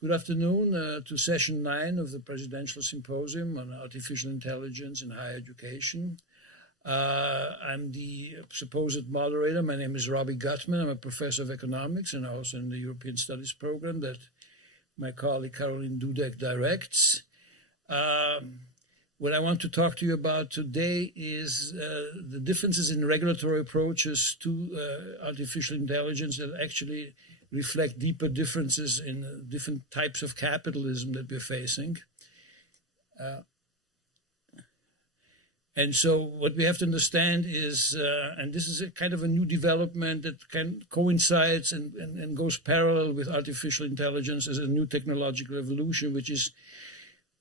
Good afternoon to session 9 of the Presidential Symposium on Artificial Intelligence in Higher Education. I'm the supposed moderator. My name is Robbie Gutman. I'm a professor of economics and also in the European Studies program that my colleague Caroline Dudek directs. What I want to talk to you about today is the differences in regulatory approaches to artificial intelligence that actually reflect deeper differences in different types of capitalism that we're facing. And so what we have to understand is, and this is a kind of a new development that coincides and goes parallel with artificial intelligence as a new technological evolution, which is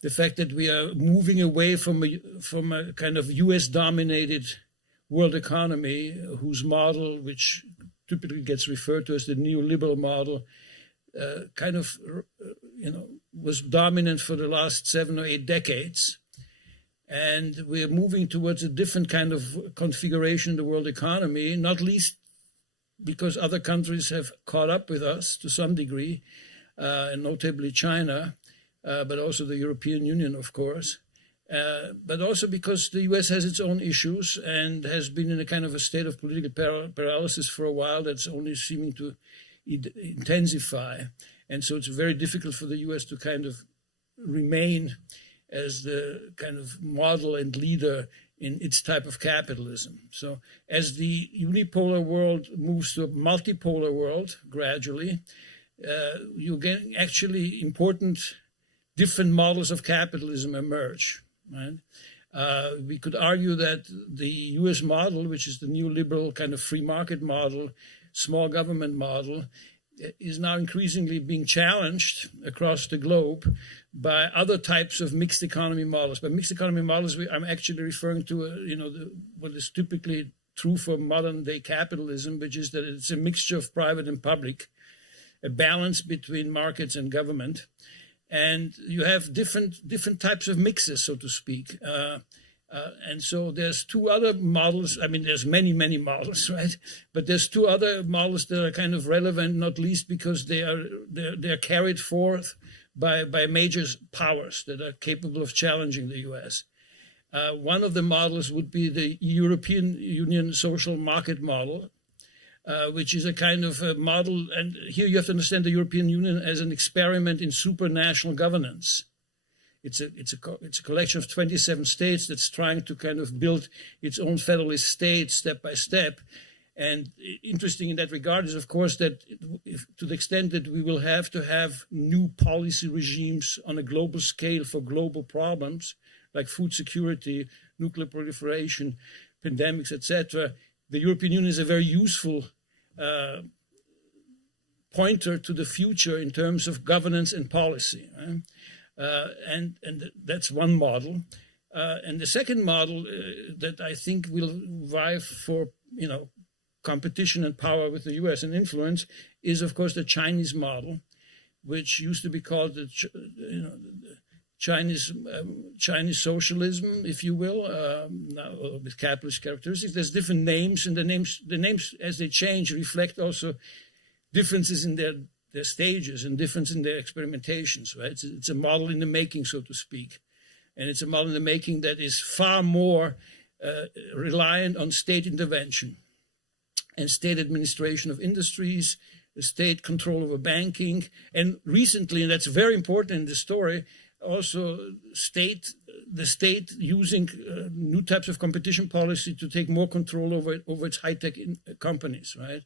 the fact that we are moving away from a kind of US-dominated world economy whose model, which typically gets referred to as the neoliberal model, was dominant for the last 7 or 8 decades. And we're moving towards a different kind of configuration in the world economy, not least because other countries have caught up with us to some degree, and notably China, but also the European Union, of course. But also because the US has its own issues and has been in a kind of a state of political paralysis for a while that's only seeming to intensify. And so it's very difficult for the US to kind of remain as the kind of model and leader in its type of capitalism. So as the unipolar world moves to a multipolar world gradually, you get actually important different models of capitalism emerge. Right? We could argue that the US model, which is the neoliberal kind of free market model, small government model, is now increasingly being challenged across the globe by other types of mixed economy models. By mixed economy models, I'm actually referring to what is typically true for modern day capitalism, which is that it's a mixture of private and public, a balance between markets and government. And you have different types of mixes, so to speak. And so there's 2 other models. I mean, there's many models, right? But there's 2 other models that are kind of relevant, not least because they're carried forth by major powers that are capable of challenging the US. One of the models would be the European Union social market model, which is a kind of a model, and here you have to understand the European Union as an experiment in supra-national governance. It's a collection of 27 states that's trying to kind of build its own federalist state step by step. And interesting in that regard is, of course, that to the extent that we will have to have new policy regimes on a global scale for global problems like food security, nuclear proliferation, pandemics, etc., the European Union is a very useful pointer to the future in terms of governance and policy. Right? And that's one model. And the second model that I think will vie for, competition and power with the US and influence is, of course, the Chinese model, which used to be called the Chinese socialism, if you will, now with capitalist characteristics. There's different names, and the names as they change reflect also differences in their stages and difference in their experimentations. Right? It's a model in the making, so to speak, and it's a model in the making that is far more reliant on state intervention and state administration of industries, state control over banking, and recently, and that's very important in the story, also the state using new types of competition policy to take more control over its high-tech companies, right?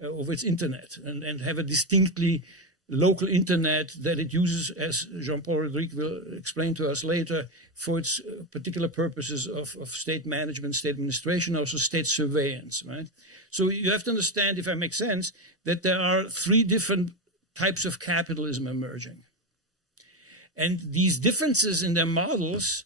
Over its internet, and have a distinctly local internet that it uses, as Jean-Paul Rodrigue will explain to us later, for its particular purposes of state management, state administration, also state surveillance, right? So you have to understand, if I make sense, that there are 3 different types of capitalism emerging. And these differences in their models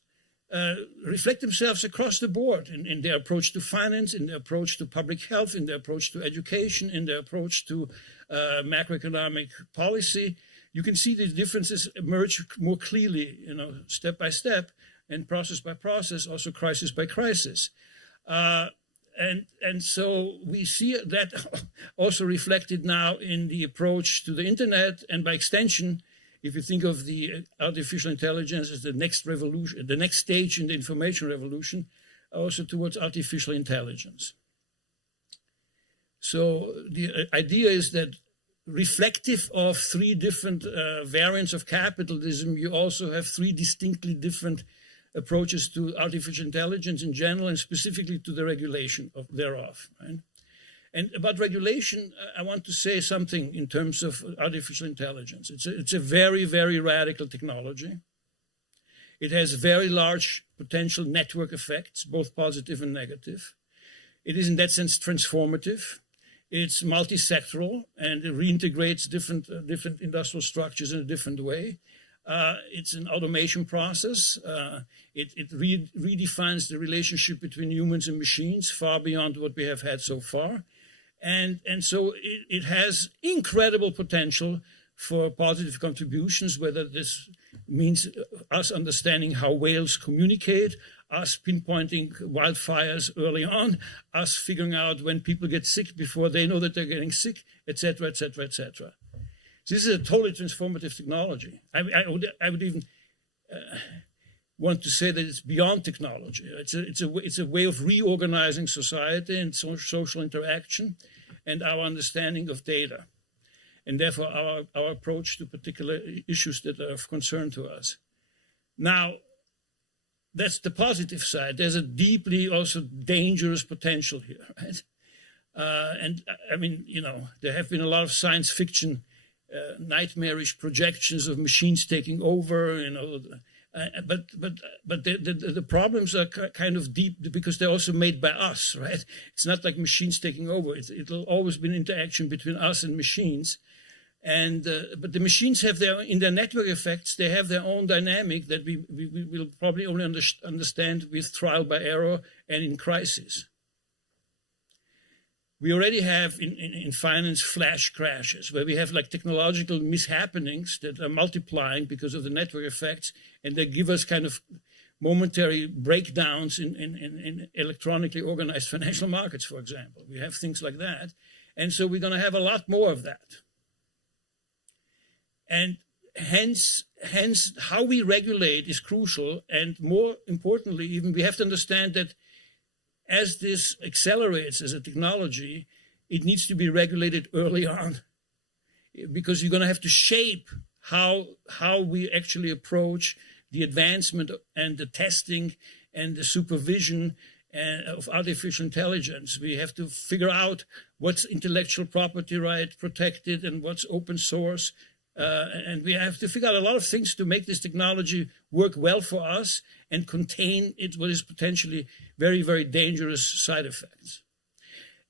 reflect themselves across the board in their approach to finance, in their approach to public health, in their approach to education, in their approach to macroeconomic policy. You can see these differences emerge more clearly, step by step and process by process, also crisis by crisis. And so we see that also reflected now in the approach to the internet, and by extension, if you think of the artificial intelligence as the next revolution, the next stage in the information revolution, also towards artificial intelligence. So the idea is that reflective of three different variants of capitalism, you also have three distinctly different approaches to artificial intelligence in general, and specifically to the regulation thereof. Right? And about regulation, I want to say something in terms of artificial intelligence. It's a very, very radical technology. It has very large potential network effects, both positive and negative. It is in that sense transformative. It's multi-sectoral, and it reintegrates different industrial structures in a different way. It's an automation process. It redefines the relationship between humans and machines far beyond what we have had so far. And so it has incredible potential for positive contributions, whether this means us understanding how whales communicate, us pinpointing wildfires early on, us figuring out when people get sick before they know that they're getting sick, etc., etc., etc. This is a totally transformative technology. I would even want to say that it's beyond technology. It's a way of reorganizing society and social interaction and our understanding of data, and therefore our approach to particular issues that are of concern to us. Now, that's the positive side. There's a deeply also dangerous potential here, right? And I mean, you know, there have been a lot of science fiction nightmarish projections of machines taking over, you know, but the problems are kind of deep because they're also made by us, right? It's not like machines taking over. It'll always be an interaction between us and machines. And but the machines have in their network effects, they have their own dynamic that we will probably only understand with trial by error and in crisis. We already have in finance flash crashes where we have like technological mishappenings that are multiplying because of the network effects, and they give us kind of momentary breakdowns in electronically organized financial markets, for example. We have things like that. And so we're going to have a lot more of that. And hence how we regulate is crucial. And more importantly, even we have to understand that as this accelerates as a technology, it needs to be regulated early on, because you're going to have to shape how we actually approach the advancement and the testing and the supervision of artificial intelligence. We have to figure out what's intellectual property right protected and what's open source. And we have to figure out a lot of things to make this technology work well for us and contain what is potentially very, very dangerous side effects.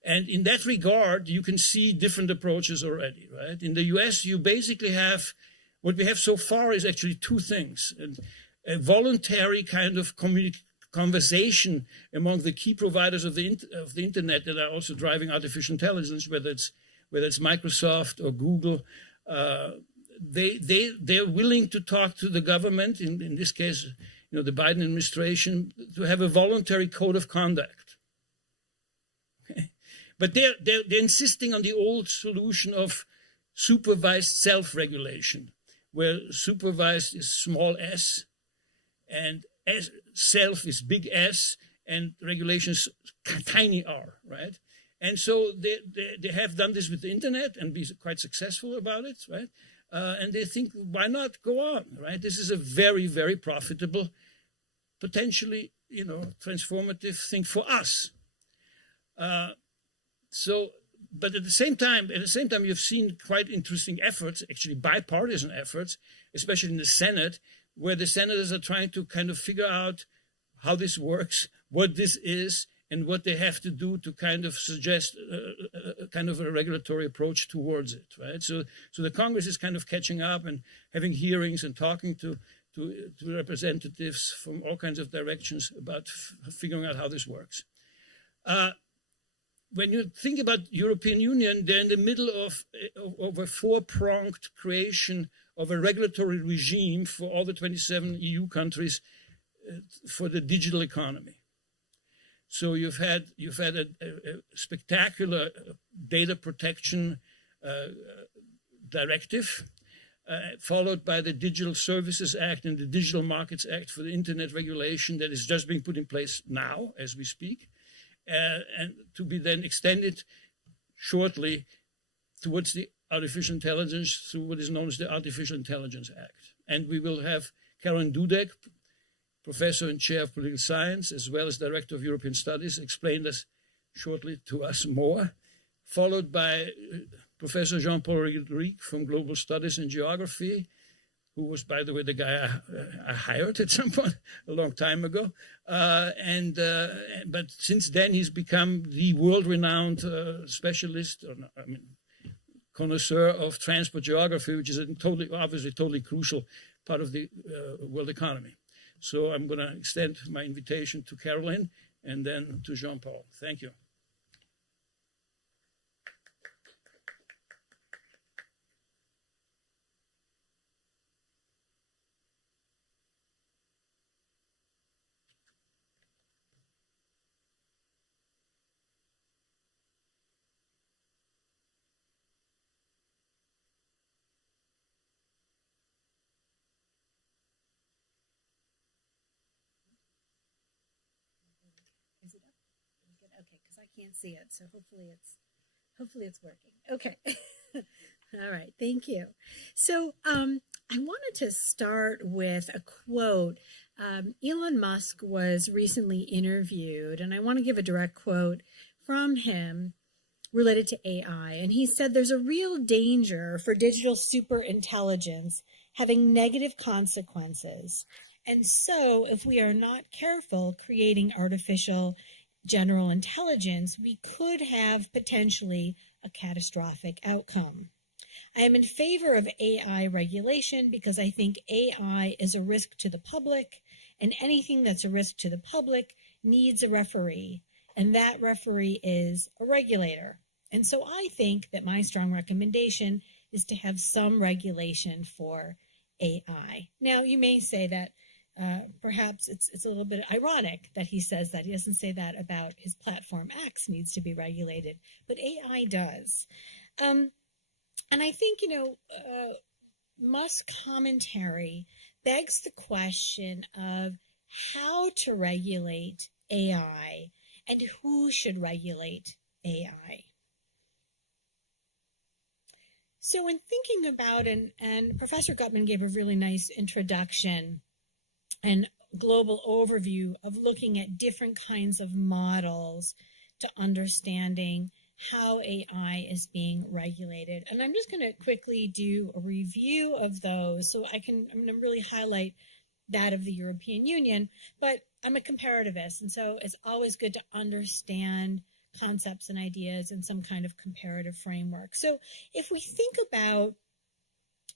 And in that regard, you can see different approaches already, right? In the US, you basically have, what we have so far is actually two things. A voluntary kind of conversation among the key providers of the internet that are also driving artificial intelligence, whether it's Microsoft or Google. They're willing to talk to the government, in this case, you know, the Biden administration, to have a voluntary code of conduct. Okay? But they're insisting on the old solution of supervised self-regulation, where supervised is small s, and self is big S, and regulations tiny r, right? And so they have done this with the internet and be quite successful about it, right? And they think, why not go on, right? This is a very, very profitable, potentially, you know, transformative thing for us. But at the same time, you've seen quite interesting efforts, actually bipartisan efforts, especially in the Senate, where the senators are trying to kind of figure out how this works, what this is, and what they have to do to kind of suggest kind of a regulatory approach towards it, right? So the Congress is kind of catching up and having hearings and talking to representatives from all kinds of directions about figuring out how this works. When you think about European Union, they're in the middle of a four-pronged creation of a regulatory regime for all the 27 EU countries for the digital economy. So you've had a spectacular data protection directive. followed by the Digital Services Act and the Digital Markets Act for the Internet regulation that is just being put in place now as we speak, and to be then extended shortly towards the artificial intelligence through what is known as the Artificial Intelligence Act. And we will have Karen Dudek, Professor and Chair of Political Science, as well as Director of European Studies, explain this shortly to us more, followed by Professor Jean-Paul Rodrigue from Global Studies and Geography, who was, by the way, the guy I hired at some point a long time ago. But since then, he's become the world-renowned specialist, connoisseur of transport geography, which is obviously totally crucial part of the world economy. So I'm going to extend my invitation to Caroline and then to Jean-Paul. Thank you. Is it up? Good. Okay, because I can't see it, so hopefully it's working. Okay. All right. Thank you. So I wanted to start with a quote. Elon Musk was recently interviewed, and I want to give a direct quote from him related to AI. And he said, "There's a real danger for digital superintelligence having negative consequences. And so if we are not careful creating artificial general intelligence, we could have potentially a catastrophic outcome. I am in favor of AI regulation because I think AI is a risk to the public, and anything that's a risk to the public needs a referee, and that referee is a regulator. And so I think that my strong recommendation is to have some regulation for AI." Now, you may say that perhaps it's a little bit ironic that he says that. He doesn't say that about his platform X needs to be regulated, but AI does. And I think, Musk's commentary begs the question of how to regulate AI and who should regulate AI. So in thinking about, and Professor Gutman gave a really nice introduction and global overview of looking at different kinds of models to understanding how AI is being regulated. And I'm just going to quickly do a review of those. So I'm going to really highlight that of the European Union, but I'm a comparativist. And so it's always good to understand concepts and ideas in some kind of comparative framework. So if we think about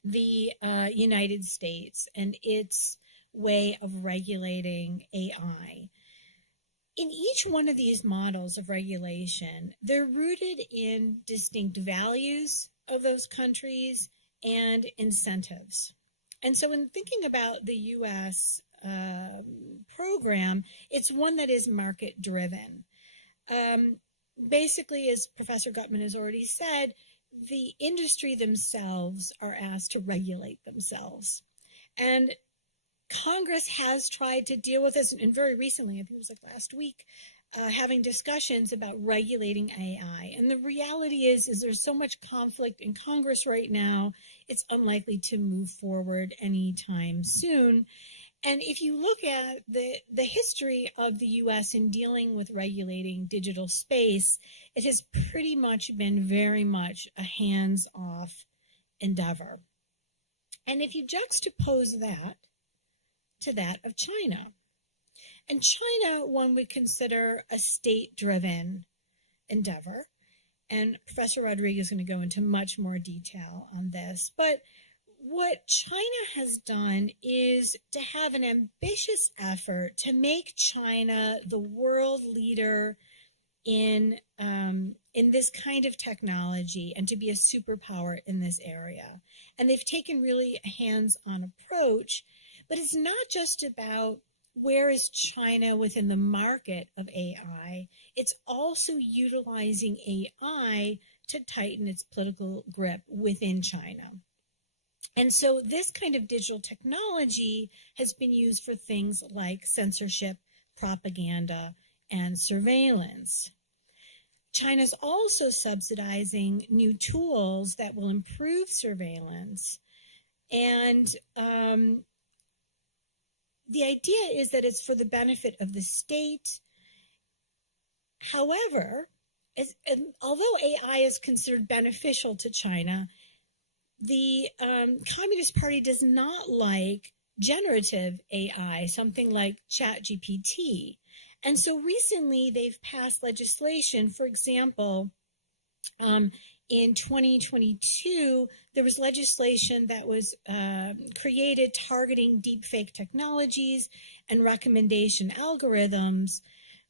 the United States and its way of regulating AI, in each one of these models of regulation, they're rooted in distinct values of those countries and incentives. And so in thinking about the U.S. Program, it's one that is market-driven. Basically, as Professor Gutman has already said, the industry themselves are asked to regulate themselves. And Congress has tried to deal with this, and very recently, I think it was like last week, having discussions about regulating AI. And the reality is there's so much conflict in Congress right now, it's unlikely to move forward anytime soon. And if you look at the history of the U.S. in dealing with regulating digital space, it has pretty much been very much a hands-off endeavor. And if you juxtapose that to that of China, and China, one would consider a state-driven endeavor, and Professor Rodriguez is going to go into much more detail on this, but what China has done is to have an ambitious effort to make China the world leader in this kind of technology and to be a superpower in this area. And they've taken really a hands-on approach, but it's not just about where is China within the market of AI, it's also utilizing AI to tighten its political grip within China. And so this kind of digital technology has been used for things like censorship, propaganda, and surveillance. China's also subsidizing new tools that will improve surveillance. And the idea is that it's for the benefit of the state. However, although AI is considered beneficial to China, the Communist Party does not like generative AI, something like ChatGPT. And so recently they've passed legislation. For example, in 2022, there was legislation that was created targeting deepfake technologies and recommendation algorithms,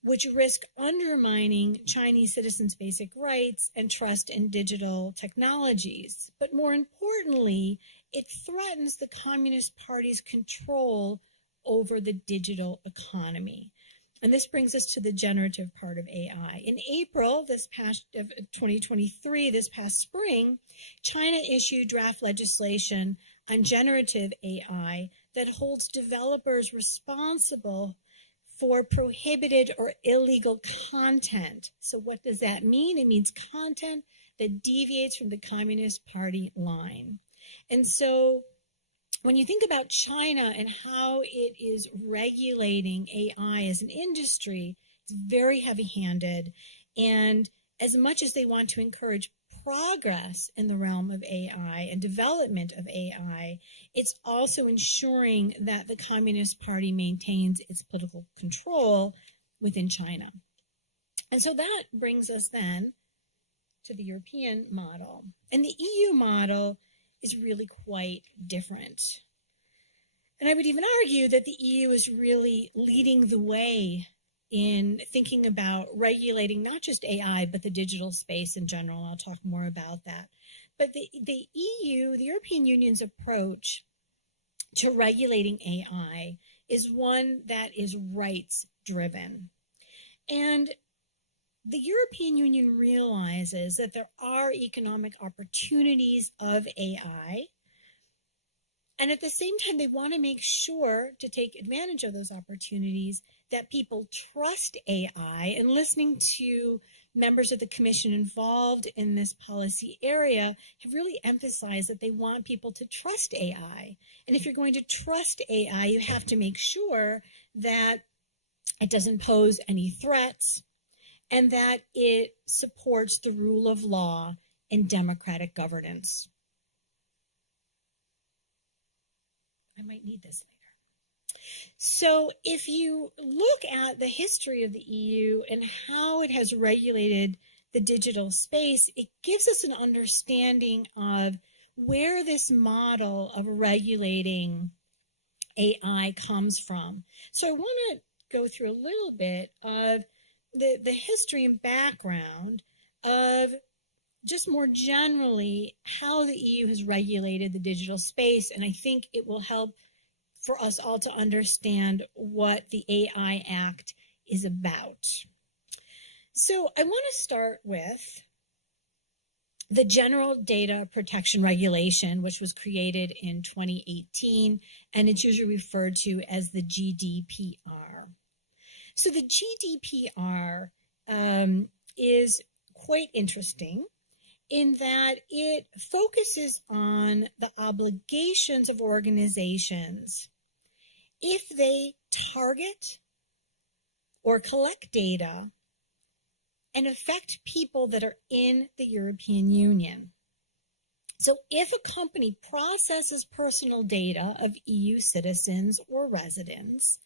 which risk undermining Chinese citizens' basic rights and trust in digital technologies. But more importantly, it threatens the Communist Party's control over the digital economy. And this brings us to the generative part of AI. In April, this past 2023, this past spring, China issued draft legislation on generative AI that holds developers responsible for prohibited or illegal content. So what does that mean? It means content that deviates from the Communist Party line. And so when you think about China and how it is regulating AI as an industry, it's very heavy-handed. And as much as they want to encourage progress in the realm of AI and development of AI, it's also ensuring that the Communist Party maintains its political control within China. And so that brings us then to the European model. And the EU model is really quite different. And I would even argue that the EU is really leading the way in thinking about regulating not just AI, but the digital space in general. I'll talk more about that. But the EU, the European Union's approach to regulating AI is one that is rights-driven. And the European Union realizes that there are economic opportunities of AI, and at the same time, they want to make sure to take advantage of those opportunities that people trust AI. And listening to members of the Commission involved in this policy area have really emphasized that they want people to trust AI. And if you're going to trust AI, you have to make sure that it doesn't pose any threats and that it supports the rule of law and democratic governance. I might need this later. So if you look at the history of the EU and how it has regulated the digital space, it gives us an understanding of where this model of regulating AI comes from. So I want to go through a little bit of the history and background of just more generally how the EU has regulated the digital space, and I think it will help for us all to understand what the AI Act is about. So I want to start with the General Data Protection Regulation, which was created in 2018, and it's usually referred to as the GDPR. So the GDPR is quite interesting in that it focuses on the obligations of organizations if they target or collect data and affect people that are in the European Union. So if a company processes personal data of EU citizens or residents,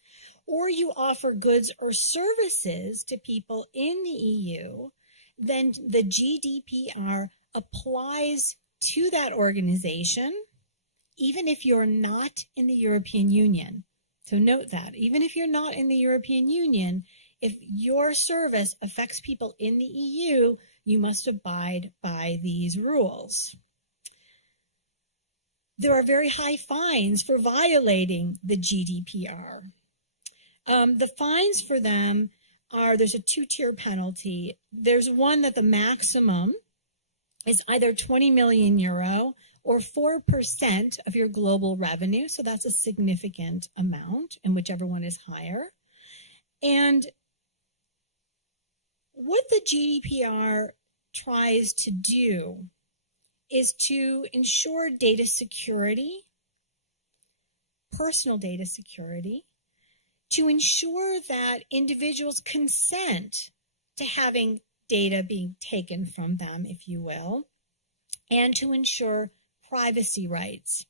or you offer goods or services to people in the EU, then the GDPR applies to that organization, even if you're not in the European Union. So note that, even if you're not in the European Union, if your service affects people in the EU, you must abide by these rules. There are very high fines for violating the GDPR. The fines for them are, there's a two-tier penalty. There's one that the maximum is either 20 million euro or 4% of your global revenue. So that's a significant amount, and whichever one is higher. And what the GDPR tries to do is to ensure data security, personal data security, to ensure that individuals consent to having data being taken from them, if you will, and to ensure privacy rights.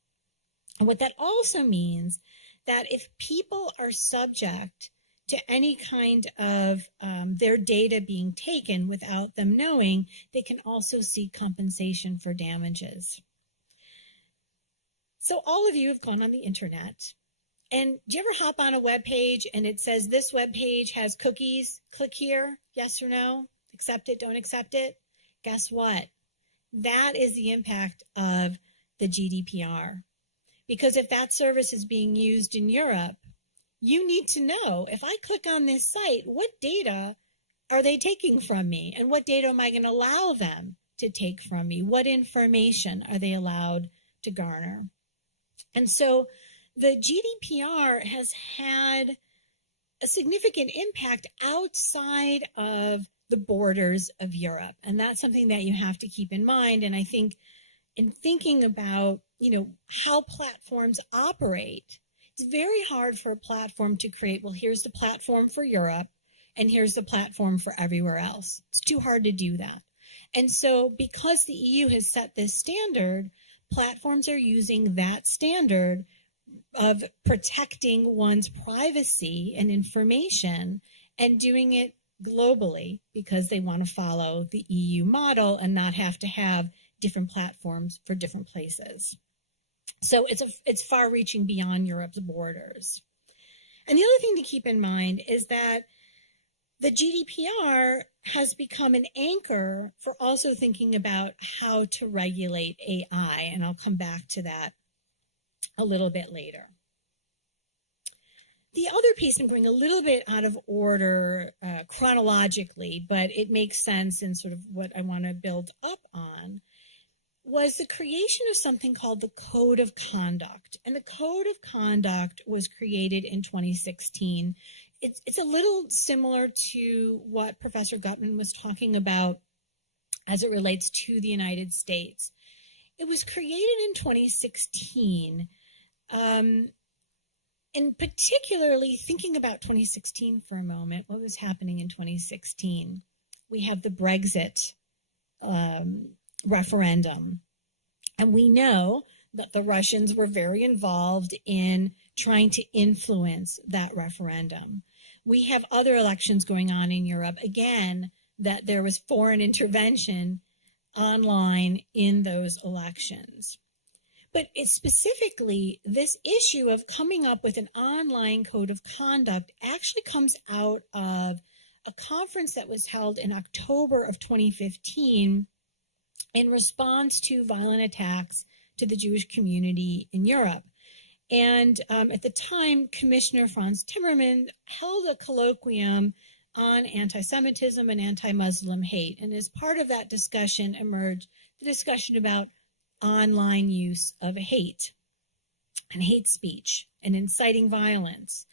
And what that also means that if people are subject to any kind of their data being taken without them knowing, they can also seek compensation for damages. So all of you have gone on the internet, and do you ever hop on a web page and it says this web page has cookies? Click here, yes or no, accept it, don't accept it. Guess what? That is the impact of the GDPR. Because if that service is being used in Europe, you need to know, if I click on this site, what data are they taking from me? And what data am I going to allow them to take from me? What information are they allowed to garner? And so the GDPR has had a significant impact outside of the borders of Europe. And that's something that you have to keep in mind. And I think in thinking about, how platforms operate, it's very hard for a platform to create, well, here's the platform for Europe and here's the platform for everywhere else. It's too hard to do that. And so because the EU has set this standard, platforms are using that standard of protecting one's privacy and information and doing it globally because they want to follow the EU model and not have to have different platforms for different places. So it's far-reaching beyond Europe's borders. And the other thing to keep in mind is that the GDPR has become an anchor for also thinking about how to regulate AI, and I'll come back to that a little bit later. The other piece I'm going a little bit out of order chronologically, but it makes sense in sort of what I want to build up on, was the creation of something called the Code of Conduct. And the Code of Conduct was created in 2016. It's a little similar to what Professor Gutman was talking about as it relates to the United States. It was created in 2016, and particularly thinking about 2016 for a moment, what was happening in 2016? We have the Brexit referendum, and we know that the Russians were very involved in trying to influence that referendum. We have other elections going on in Europe, again, that there was foreign intervention online in those elections. But it's specifically this issue of coming up with an online code of conduct actually comes out of a conference that was held in October of 2015 in response to violent attacks to the Jewish community in Europe. And at the time, Commissioner Franz Timmermans held a colloquium on anti-Semitism and anti-Muslim hate. And as part of that discussion emerged the discussion about online use of hate and hate speech and inciting violence.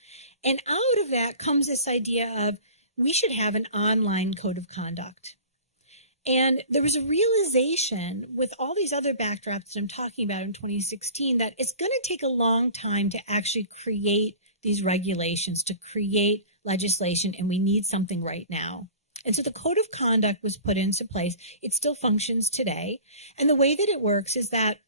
And out of that comes this idea of we should have an online code of conduct. And there was a realization with all these other backdrops that I'm talking about in 2016 that it's going to take a long time to actually create these regulations, to create legislation, and we need something right now. And so the Code of Conduct was put into place. It still functions today. And the way that it works is that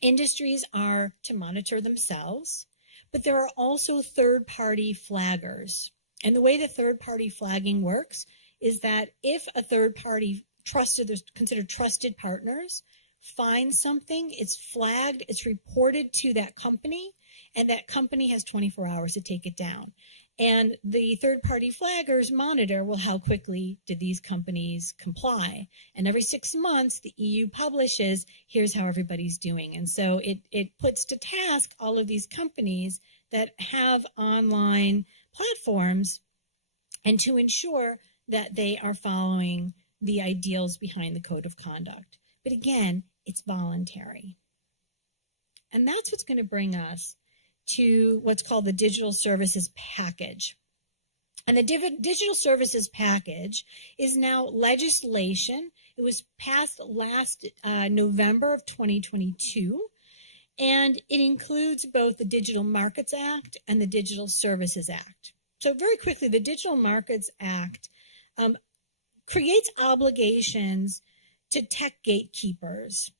industries are to monitor themselves, but there are also third-party flaggers. And the way the third-party flagging works is that if a third party considered trusted partners find something, it's flagged, it's reported to that company, and that company has 24 hours to take it down. And the third party flaggers monitor, well, how quickly did these companies comply? And every 6 months, the EU publishes, here's how everybody's doing. And so it puts to task all of these companies that have online platforms and to ensure that they are following the ideals behind the Code of Conduct. But again, it's voluntary. And that's what's going to bring us to what's called the Digital Services Package. And the Digital Services Package is now legislation. It was passed last November of 2022, and it includes both the Digital Markets Act and the Digital Services Act. So very quickly, the Digital Markets Act creates obligations to tech gatekeepers,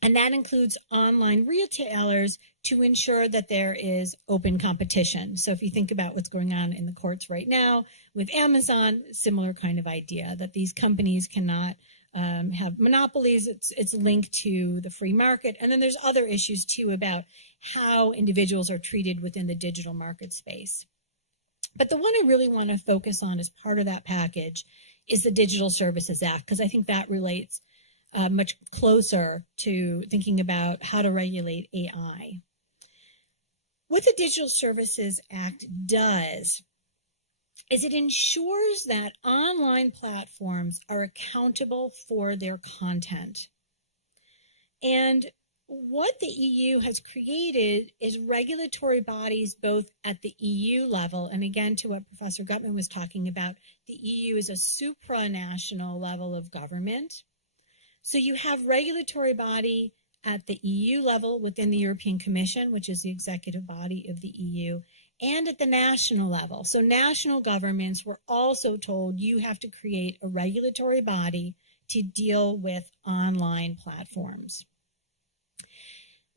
and that includes online retailers to ensure that there is open competition. So if you think about what's going on in the courts right now with Amazon, similar kind of idea that these companies cannot have monopolies. It's linked to the free market. And then there's other issues too about how individuals are treated within the digital market space. But the one I really want to focus on as part of that package is the Digital Services Act, because I think that relates much closer to thinking about how to regulate AI. What the Digital Services Act does is it ensures that online platforms are accountable for their content. And what the EU has created is regulatory bodies both at the EU level, and again, to what Professor Gutman was talking about, the EU is a supra-national level of government. So you have regulatory body at the EU level within the European Commission, which is the executive body of the EU, and at the national level. So national governments were also told you have to create a regulatory body to deal with online platforms.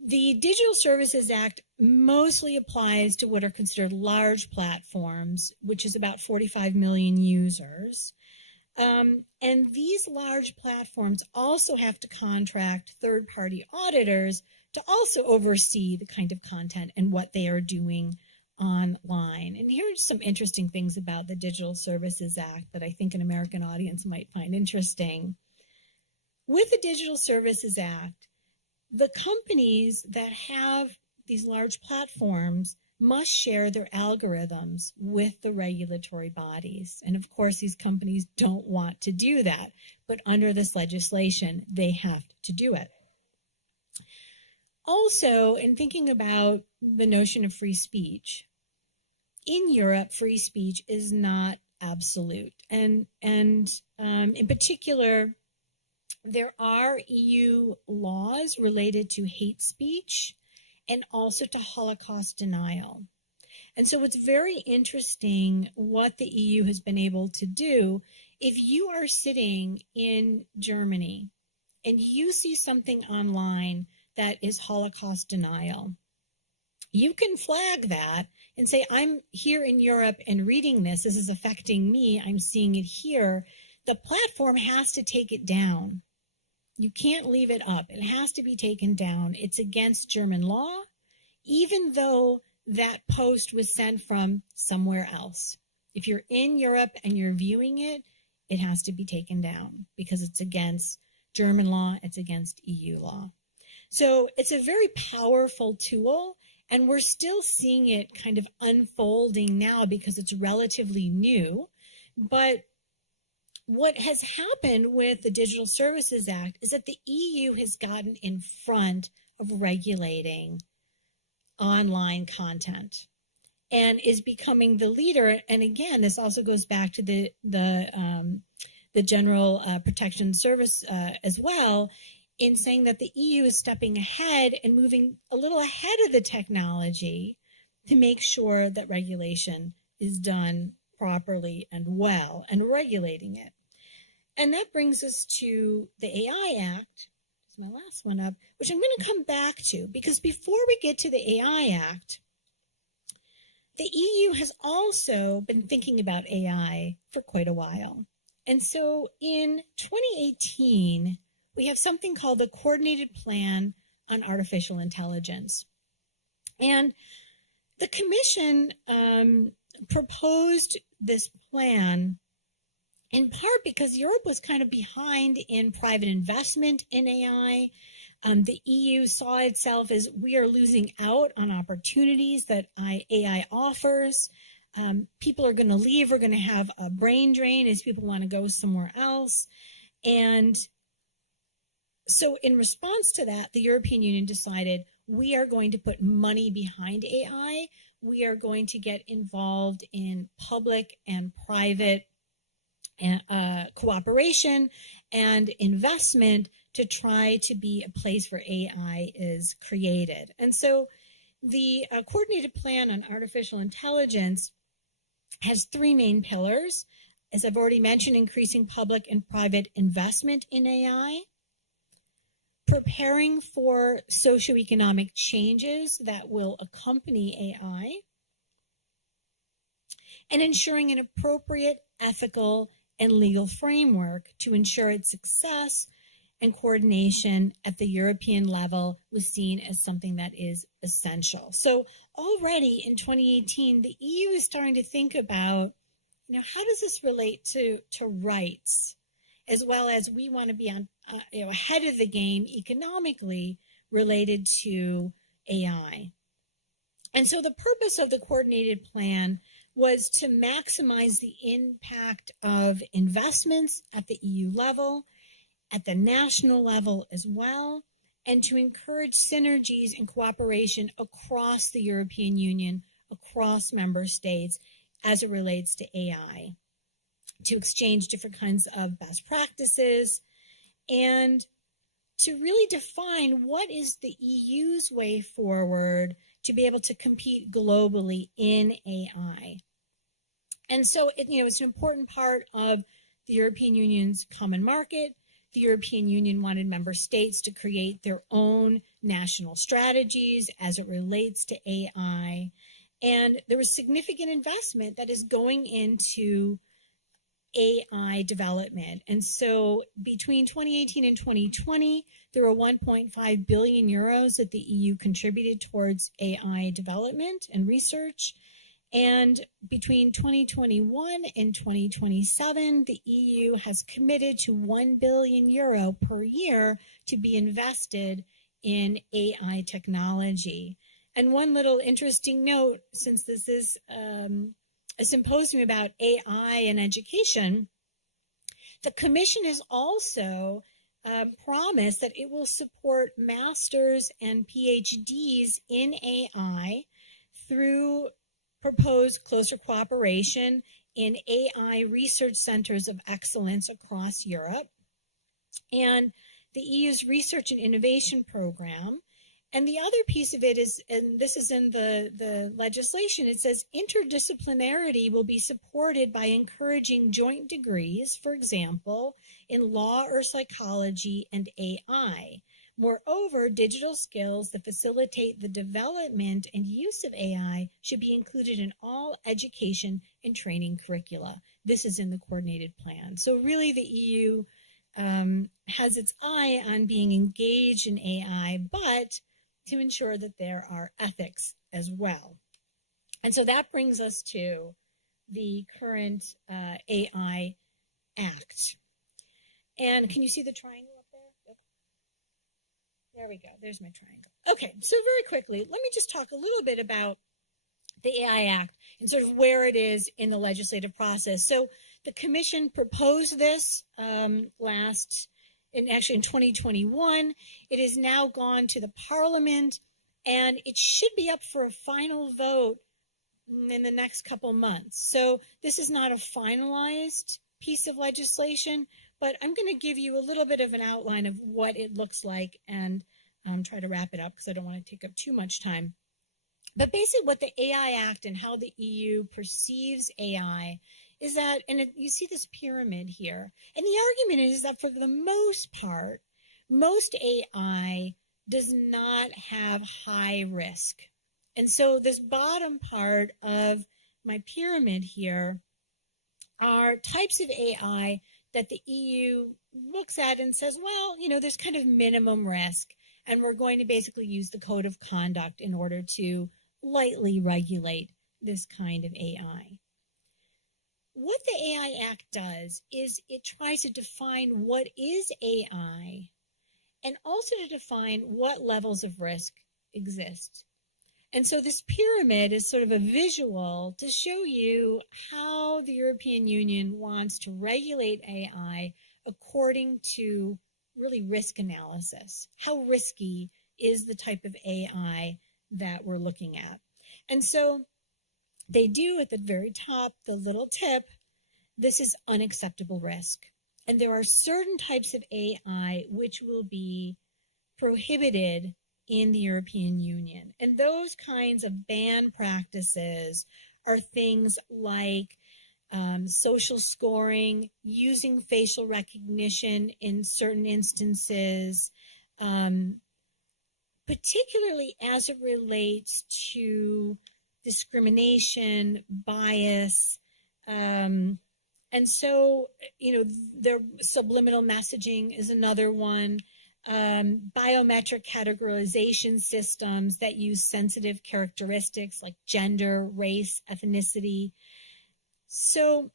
The Digital Services Act mostly applies to what are considered large platforms, which is about 45 million users. And these large platforms also have to contract third-party auditors to also oversee the kind of content and what they are doing online. And here are some interesting things about the Digital Services Act that I think an American audience might find interesting. With the Digital Services Act, the companies that have these large platforms must share their algorithms with the regulatory bodies. And of course, these companies don't want to do that, but under this legislation, they have to do it. Also, in thinking about the notion of free speech, in Europe, free speech is not absolute. And in particular, there are EU laws related to hate speech and also to Holocaust denial. And so it's very interesting what the EU has been able to do. If you are sitting in Germany and you see something online that is Holocaust denial, you can flag that and say, I'm here in Europe and reading this. This is affecting me. I'm seeing it here. The platform has to take it down. You can't leave it up. It has to be taken down. It's against German law, even though that post was sent from somewhere else. If you're in Europe and you're viewing it, it has to be taken down because it's against German law, it's against EU law. So it's a very powerful tool, and we're still seeing it kind of unfolding now because it's relatively new. But what has happened with the Digital Services Act is that the EU has gotten in front of regulating online content and is becoming the leader. And again, this also goes back to the General Protection Service as well, in saying that the EU is stepping ahead and moving a little ahead of the technology to make sure that regulation is done properly and well, and regulating it. And that brings us to the AI Act. It's my last one up, which I'm going to come back to, because before we get to the AI Act, the EU has also been thinking about AI for quite a while. And so in 2018, we have something called the Coordinated Plan on Artificial Intelligence. And the Commission proposed this plan in part because Europe was kind of behind in private investment in AI. The EU saw itself as we are losing out on opportunities that AI offers. People are going to leave. We're going to have a brain drain as people want to go somewhere else. And so in response to that, the European Union decided, we are going to put money behind AI. We are going to get involved in public and private cooperation and investment to try to be a place where AI is created. And so the coordinated plan on artificial intelligence has three main pillars. As I've already mentioned, increasing public and private investment in AI, preparing for socioeconomic changes that will accompany AI, and ensuring an appropriate ethical and legal framework to ensure its success and coordination at the European level was seen as something that is essential. So already in 2018, the EU is starting to think about, how does this relate to rights, as well as we want to be on, ahead of the game economically related to AI. And so the purpose of the coordinated plan was to maximize the impact of investments at the EU level, at the national level as well, and to encourage synergies and cooperation across the European Union, across member states, as it relates to AI, to exchange different kinds of best practices, and to really define what is the EU's way forward to be able to compete globally in AI. And so, it's an important part of the European Union's common market. The European Union wanted member states to create their own national strategies as it relates to AI. And there was significant investment that is going into AI development. And so between 2018 and 2020, there were 1.5 billion euros that the EU contributed towards AI development and research. And between 2021 and 2027, the EU has committed to 1 billion euro per year to be invested in AI technology. And one little interesting note, since this is a symposium about AI and education, the Commission has also promised that it will support masters and PhDs in AI through proposed closer cooperation in AI research centers of excellence across Europe, and the EU's research and innovation program. And the other piece of it is, and this is in the legislation, it says interdisciplinarity will be supported by encouraging joint degrees, for example, in law or psychology and AI. Moreover, digital skills that facilitate the development and use of AI should be included in all education and training curricula. This is in the coordinated plan. So really the EU has its eye on being engaged in AI, but to ensure that there are ethics as well. And so that brings us to the current AI Act. And can you see the triangle up there? Yep. There we go. There's my triangle. Okay, so very quickly, let me just talk a little bit about the AI Act and sort of where it is in the legislative process. So the Commission proposed this in 2021. It has now gone to the Parliament, and it should be up for a final vote in the next couple months. So this is not a finalized piece of legislation, but I'm going to give you a little bit of an outline of what it looks like and try to wrap it up because I don't want to take up too much time. But basically what the AI Act and how the EU perceives AI is that, and you see this pyramid here, and the argument is that for the most part, most AI does not have high risk. And so this bottom part of my pyramid here are types of AI that the EU looks at and says, well, there's kind of minimum risk, and we're going to basically use the code of conduct in order to lightly regulate this kind of AI. What the AI Act does is it tries to define what is AI and also to define what levels of risk exist. And so this pyramid is sort of a visual to show you how the European Union wants to regulate AI according to really risk analysis. How risky is the type of AI that we're looking at. And so they do at the very top, the little tip, this is unacceptable risk. And there are certain types of AI which will be prohibited in the European Union. And those kinds of banned practices are things like social scoring, using facial recognition in certain instances, particularly as it relates to discrimination, bias, and so, their subliminal messaging is another one. Biometric categorization systems that use sensitive characteristics like gender, race, ethnicity. So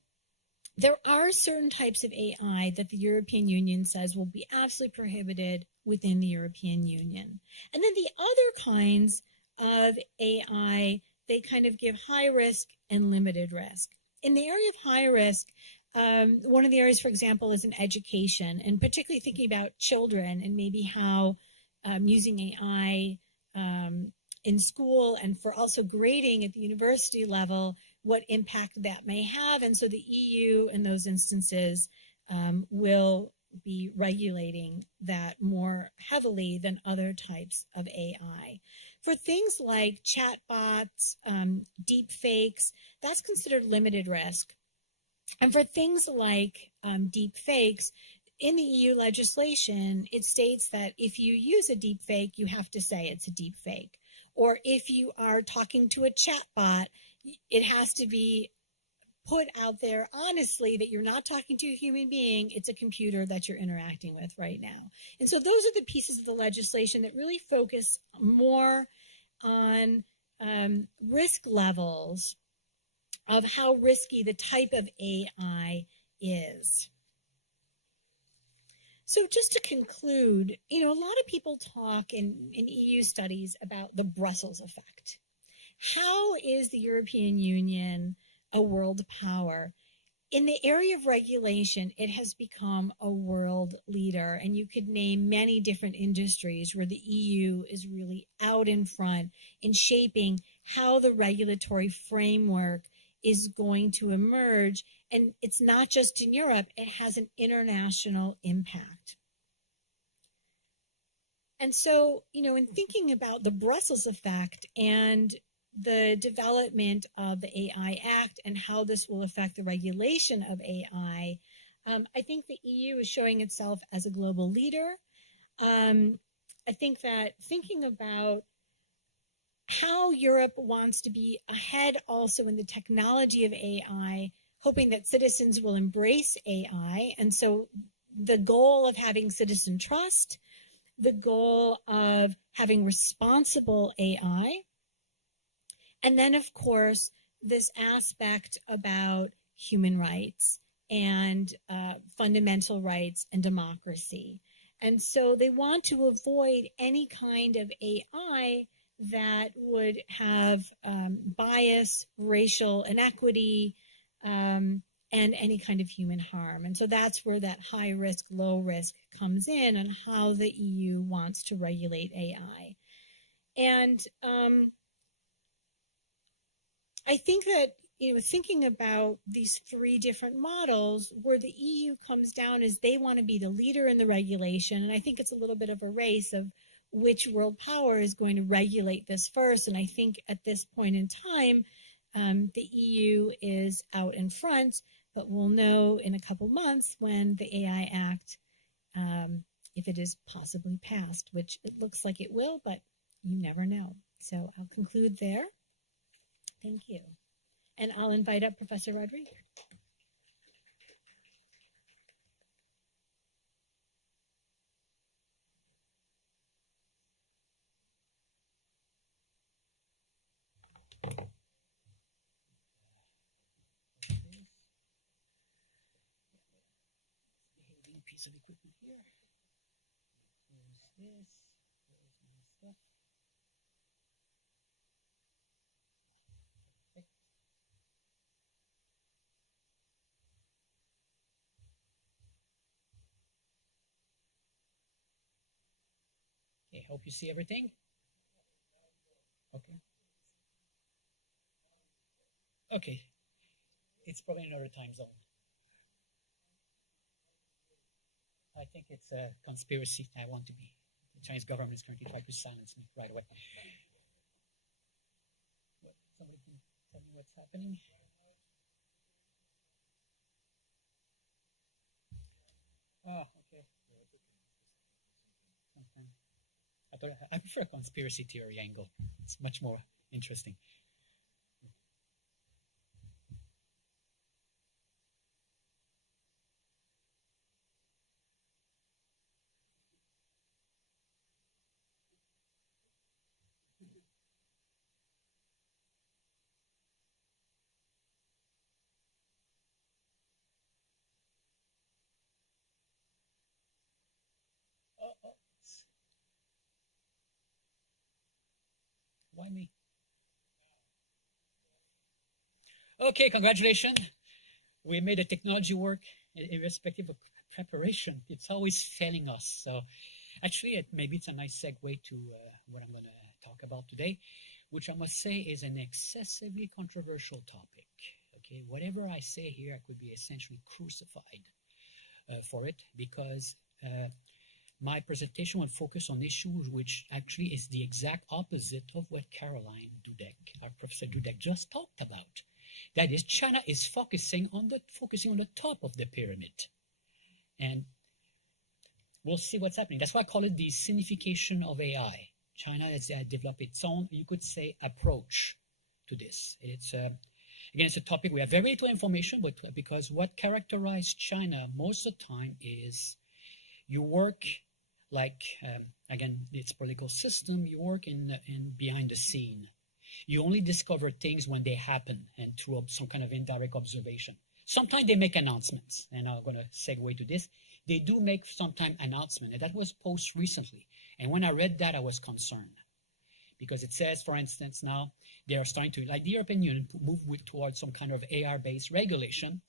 there are certain types of AI that the European Union says will be absolutely prohibited within the European Union. And then the other kinds of AI, they kind of give high risk and limited risk. In the area of high risk, one of the areas, for example, is in education, and particularly thinking about children and maybe how using AI in school and for also grading at the university level, what impact that may have. And so the EU in those instances will be regulating that more heavily than other types of AI. For things like chatbots, deep fakes, that's considered limited risk. And for things like deep fakes, in the EU legislation, it states that if you use a deep fake, you have to say it's a deep fake. Or if you are talking to a chatbot, it has to be put out there honestly that you're not talking to a human being, it's a computer that you're interacting with right now. And so those are the pieces of the legislation that really focus more on risk levels of how risky the type of AI is. So just to conclude, a lot of people talk in EU studies about the Brussels effect. How is the European Union a world power? In the area of regulation, it has become a world leader, and you could name many different industries where the EU is really out in front in shaping how the regulatory framework is going to emerge. And it's not just in Europe, it has an international impact. And so, in thinking about the Brussels effect and the development of the AI Act and how this will affect the regulation of AI, I think the EU is showing itself as a global leader. I think that thinking about how Europe wants to be ahead also in the technology of AI, hoping that citizens will embrace AI. And so the goal of having citizen trust, the goal of having responsible AI, and then, of course, this aspect about human rights and fundamental rights and democracy. And so they want to avoid any kind of AI that would have bias, racial inequity, and any kind of human harm. And so that's where that high risk, low risk comes in and how the EU wants to regulate AI. And I think that, thinking about these three different models, where the EU comes down is they want to be the leader in the regulation. And I think it's a little bit of a race of which world power is going to regulate this first. And I think at this point in time, the EU is out in front, but we'll know in a couple months when the AI Act, if it is possibly passed, which it looks like it will, but you never know. So I'll conclude there. Thank you. And I'll invite up Professor Rodriguez. Piece of equipment here. There's this. There's my stuff. Okay, hope you see everything. Okay. Okay. It's probably another time zone. I think it's a conspiracy. I want to be. The Chinese government is currently trying to silence me right away. Somebody can tell me what's happening? Oh, okay. I prefer a conspiracy theory angle. It's much more interesting. Why me? Okay, congratulations. We made the technology work irrespective of preparation. It's always failing us. So actually, maybe it's a nice segue to what I'm going to talk about today, which I must say is an excessively controversial topic. Okay, whatever I say here, I could be essentially crucified for it, because my presentation will focus on issues which actually is the exact opposite of what Caroline Dudek, our Professor Dudek, just talked about. That is, China is focusing on the top of the pyramid. And we'll see what's happening. That's why I call it the signification of AI. China has developed its own, you could say, approach to this. It's again, it's a topic we have very little information, but because what characterized China most of the time is you work like, again, its political system, you work in behind the scene. You only discover things when they happen and through some kind of indirect observation. Sometimes they make announcements, and I'm going to segue to this. They do make sometimes announcements, and that was post recently. And when I read that, I was concerned. Because it says, for instance, now they are starting to, like the European Union, move towards some kind of AR-based regulation.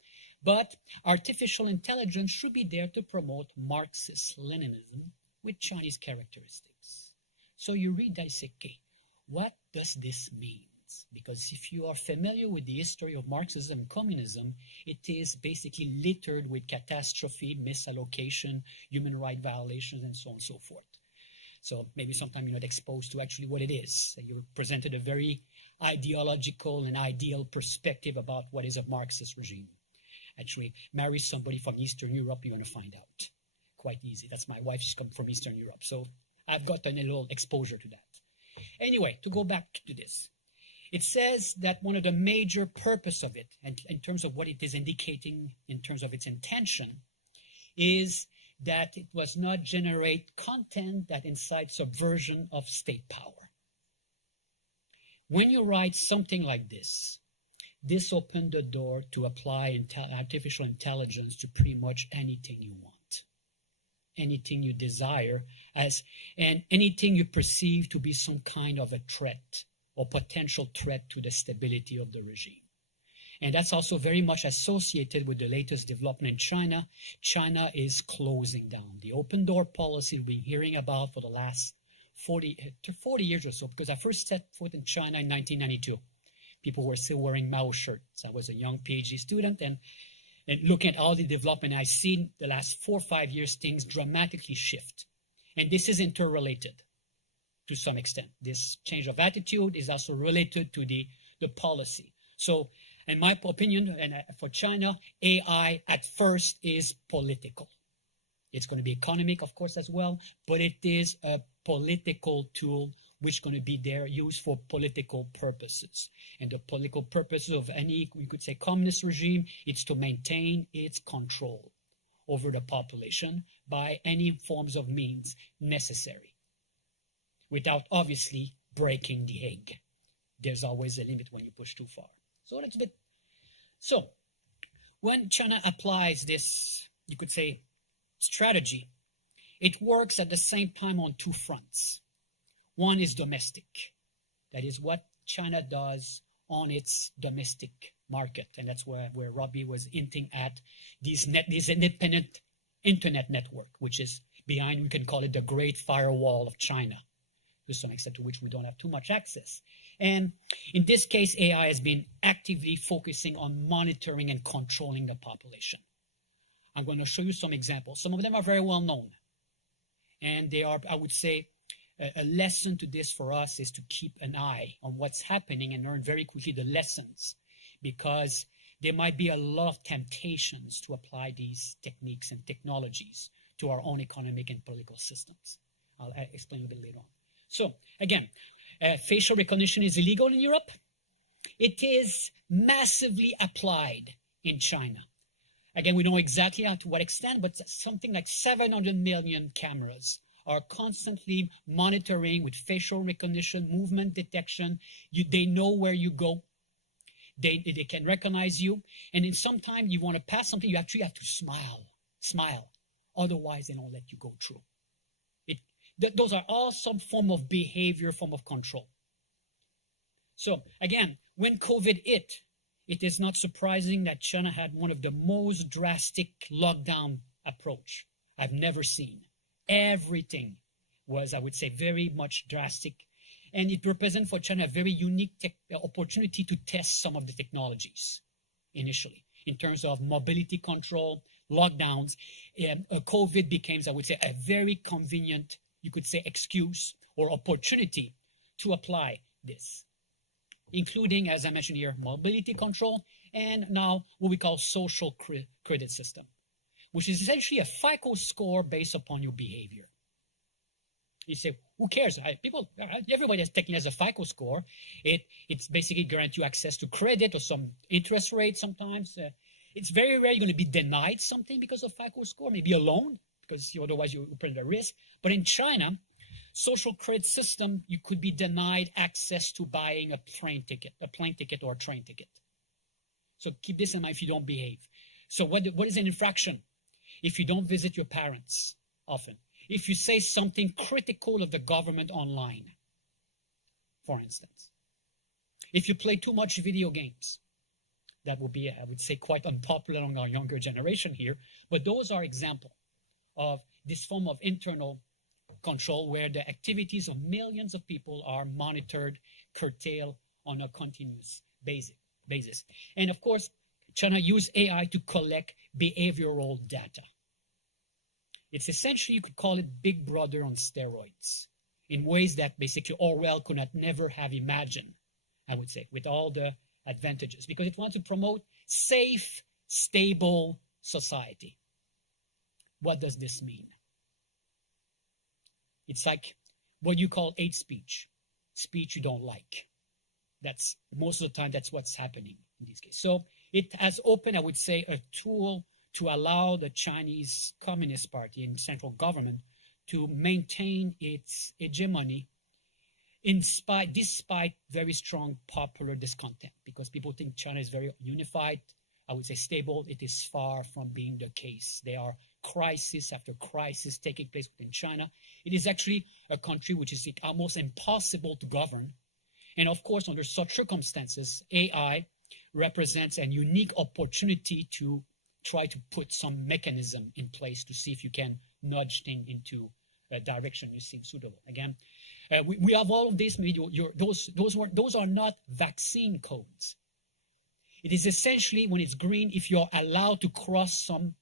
But artificial intelligence should be there to promote Marxist-Leninism with Chinese characteristics. So you read that, you say, okay, what does this mean? Because if you are familiar with the history of Marxism and communism, it is basically littered with catastrophe, misallocation, human rights violations, and so on and so forth. So maybe sometimes you're not exposed to actually what it is. You're presented a very ideological and ideal perspective about what is a Marxist regime. Actually, marry somebody from Eastern Europe, you're going to find out. Quite easy. That's my wife. She's come from Eastern Europe. So I've gotten a little exposure to that. Anyway, to go back to this. It says that one of the major purpose of it, and in terms of what it is indicating in terms of its intention, is that it was not generate content that incites subversion of state power. When you write something like this opened the door to apply artificial intelligence to pretty much anything you want, anything you desire, and anything you perceive to be some kind of a threat or potential threat to the stability of the regime. And that's also very much associated with the latest development in China. China is closing down. The open door policy we've been hearing about for the last 40 years or so, because I first set foot in China in 1992. People were still wearing Mao shirts. I was a young PhD student, and looking at all the development, I've seen the last 4 or 5 years things dramatically shift. And this is interrelated to some extent. This change of attitude is also related to the policy. So, in my opinion, and for China, AI at first is political. It's going to be economic, of course, as well, but it is a political tool which is going to be there used for political purposes. And the political purposes of any, we could say, communist regime, it's to maintain its control over the population by any forms of means necessary, without obviously breaking the egg. There's always a limit when you push too far. So that's a bit. So when China applies this, you could say, strategy, it works at the same time on two fronts. One is domestic. That is what China does on its domestic market. And that's where Robbie was hinting at this independent internet network, which is behind, we can call it the Great Firewall of China. to some extent to which we don't have too much access. And in this case, AI has been actively focusing on monitoring and controlling the population. I'm going to show you some examples. Some of them are very well known. And they are, I would say, a lesson to this for us is to keep an eye on what's happening and learn very quickly the lessons, because there might be a lot of temptations to apply these techniques and technologies to our own economic and political systems. I'll explain a bit later on. So again, facial recognition is illegal in Europe. It is massively applied in China. Again, we don't know exactly to what extent, but something like 700 million cameras are constantly monitoring with facial recognition, movement detection. They know where you go. They can recognize you. And in some time you want to pass something, you actually have to smile. Otherwise, they don't let you go through. Those are all some form of behavior, form of control. So again, when COVID hit, it is not surprising that China had one of the most drastic lockdown approach I've never seen. Everything was, I would say, very much drastic. And it represents for China a very unique opportunity to test some of the technologies initially in terms of mobility control, lockdowns. COVID became, I would say, a very convenient, you could say, excuse or opportunity to apply this, including, as I mentioned here, mobility control, and now what we call social credit system, which is essentially a FICO score based upon your behavior. You say, who cares? Everybody technically has a FICO score. It's basically guarantees you access to credit or some interest rate sometimes. It's very rare you're going to be denied something because of FICO score, maybe a loan, because otherwise you put at risk. But in China, social credit system, you could be denied access to buying a plane ticket or a train ticket. So keep this in mind if you don't behave. So what is an infraction? If you don't visit your parents often. If you say something critical of the government online, for instance. If you play too much video games. That will be, I would say, quite unpopular among our younger generation here. But those are examples of this form of internal control where the activities of millions of people are monitored, curtailed on a continuous basis. And of course, China used AI to collect behavioral data. It's essentially, you could call it Big Brother on steroids in ways that basically Orwell could never have imagined, I would say, with all the advantages, because it wants to promote safe, stable society. What does this mean? It's like what you call hate speech you don't like. That's most of the time that's what's happening in these cases. So it has opened, I would say, a tool to allow the Chinese Communist Party and central government to maintain its hegemony despite very strong popular discontent, because people think China is very unified, I would say stable. It is far from being the case. There are crisis after crisis taking place within China. It is actually a country which is almost impossible to govern. And of course, under such circumstances, AI represents a unique opportunity to try to put some mechanism in place to see if you can nudge things into a direction you seem suitable. Again, we have all of this. Those are not vaccine codes. It is essentially, when it's green, if you're allowed to cross some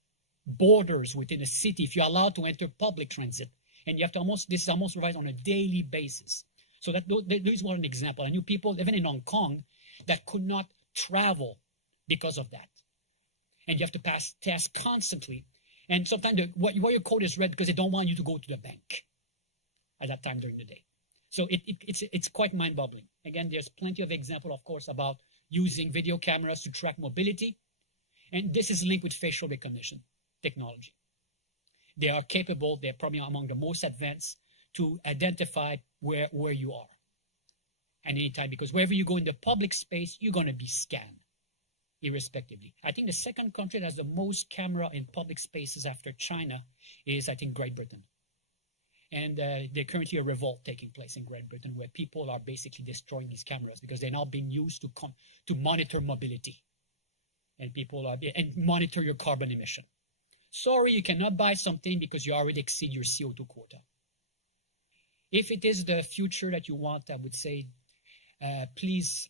borders within a city, if you're allowed to enter public transit, and you have to this is almost revised on a daily basis. So that is one example. I knew people even in Hong Kong that could not travel because of that. And you have to pass tests constantly. And sometimes what your code is red because they don't want you to go to the bank at that time during the day. So it's quite mind-boggling. Again, there's plenty of example, of course, about using video cameras to track mobility. And this is linked with facial recognition technology. They are capable, they're probably among the most advanced, to identify where you are at any time, because wherever you go in the public space, you're going to be scanned irrespectively. I think the second country that has the most camera in public spaces after China is, I think, Great Britain. And there's currently a revolt taking place in Great Britain where people are basically destroying these cameras because they're now being used to monitor mobility. And and monitor your carbon emission. Sorry, you cannot buy something because you already exceed your CO2 quota. If it is the future that you want, I would say, please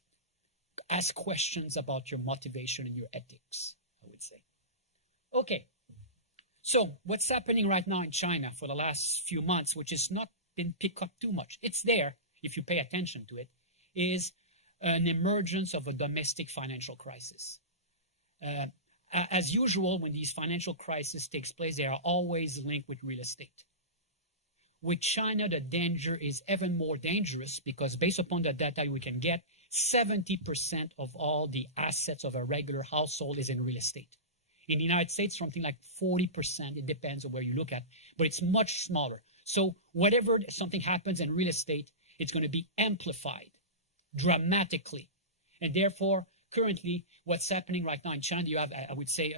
ask questions about your motivation and your ethics, I would say. Okay, so what's happening right now in China for the last few months, which has not been picked up too much, it's there if you pay attention to it, is an emergence of a domestic financial crisis. As usual, when these financial crises takes place, they are always linked with real estate. With China, the danger is even more dangerous because based upon the data we can get, 70% of all the assets of a regular household is in real estate. In the United States, something like 40%, it depends on where you look at, but it's much smaller. So whatever something happens in real estate, it's going to be amplified dramatically. And therefore, currently, what's happening right now in China, you have, I would say,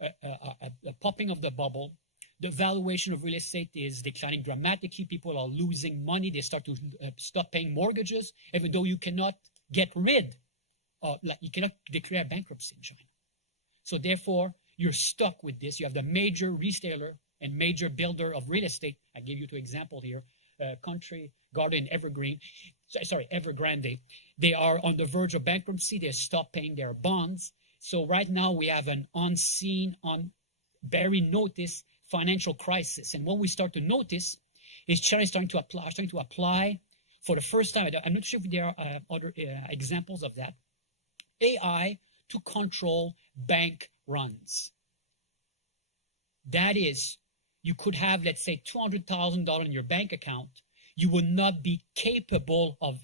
a popping of the bubble. The valuation of real estate is declining dramatically. People are losing money. They start to stop paying mortgages, even though you cannot get rid of, you cannot declare bankruptcy in China. So therefore, you're stuck with this. You have the major retailer and major builder of real estate. I give you two examples here. Country Garden Evergrande. They are on the verge of bankruptcy. They stop paying their bonds. So right now we have an unseen, very noticed financial crisis. And what we start to notice is China is starting to apply for the first time. I'm not sure if there are other examples of that. AI to control bank runs. That is, you could have, let's say, $200,000 in your bank account. You will not be capable of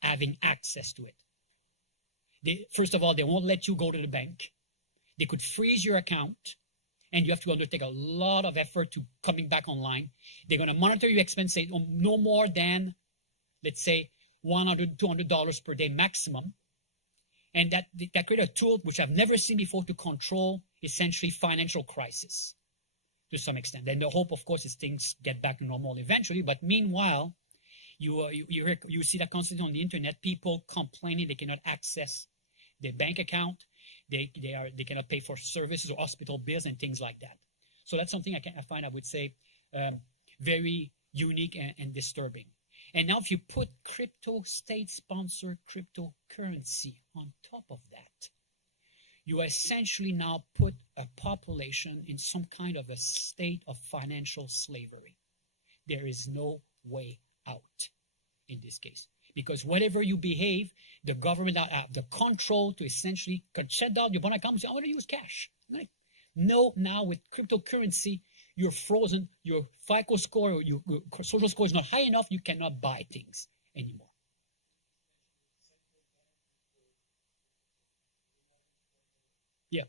having access to it. First of all, they won't let you go to the bank. They could freeze your account, and you have to undertake a lot of effort to coming back online. They're going to monitor your expenses no more than, let's say, $100, $200 per day maximum. And that create a tool which I've never seen before to control essentially financial crisis to some extent. And the hope, of course, is things get back to normal eventually. But meanwhile, you see that constantly on the internet, people complaining they cannot access their bank account, they cannot pay for services or hospital bills and things like that. So that's something I find, I would say, very unique and disturbing. And now if you put state-sponsored cryptocurrency on top of that, you essentially now put a population in some kind of a state of financial slavery. There is no way out in this case. Because whatever you behave, the government have the control to essentially shut down your bank account and say, I'm going to use cash. Right? No, now with cryptocurrency, you're frozen, your FICO score or your social score is not high enough, you cannot buy things anymore. Yeah.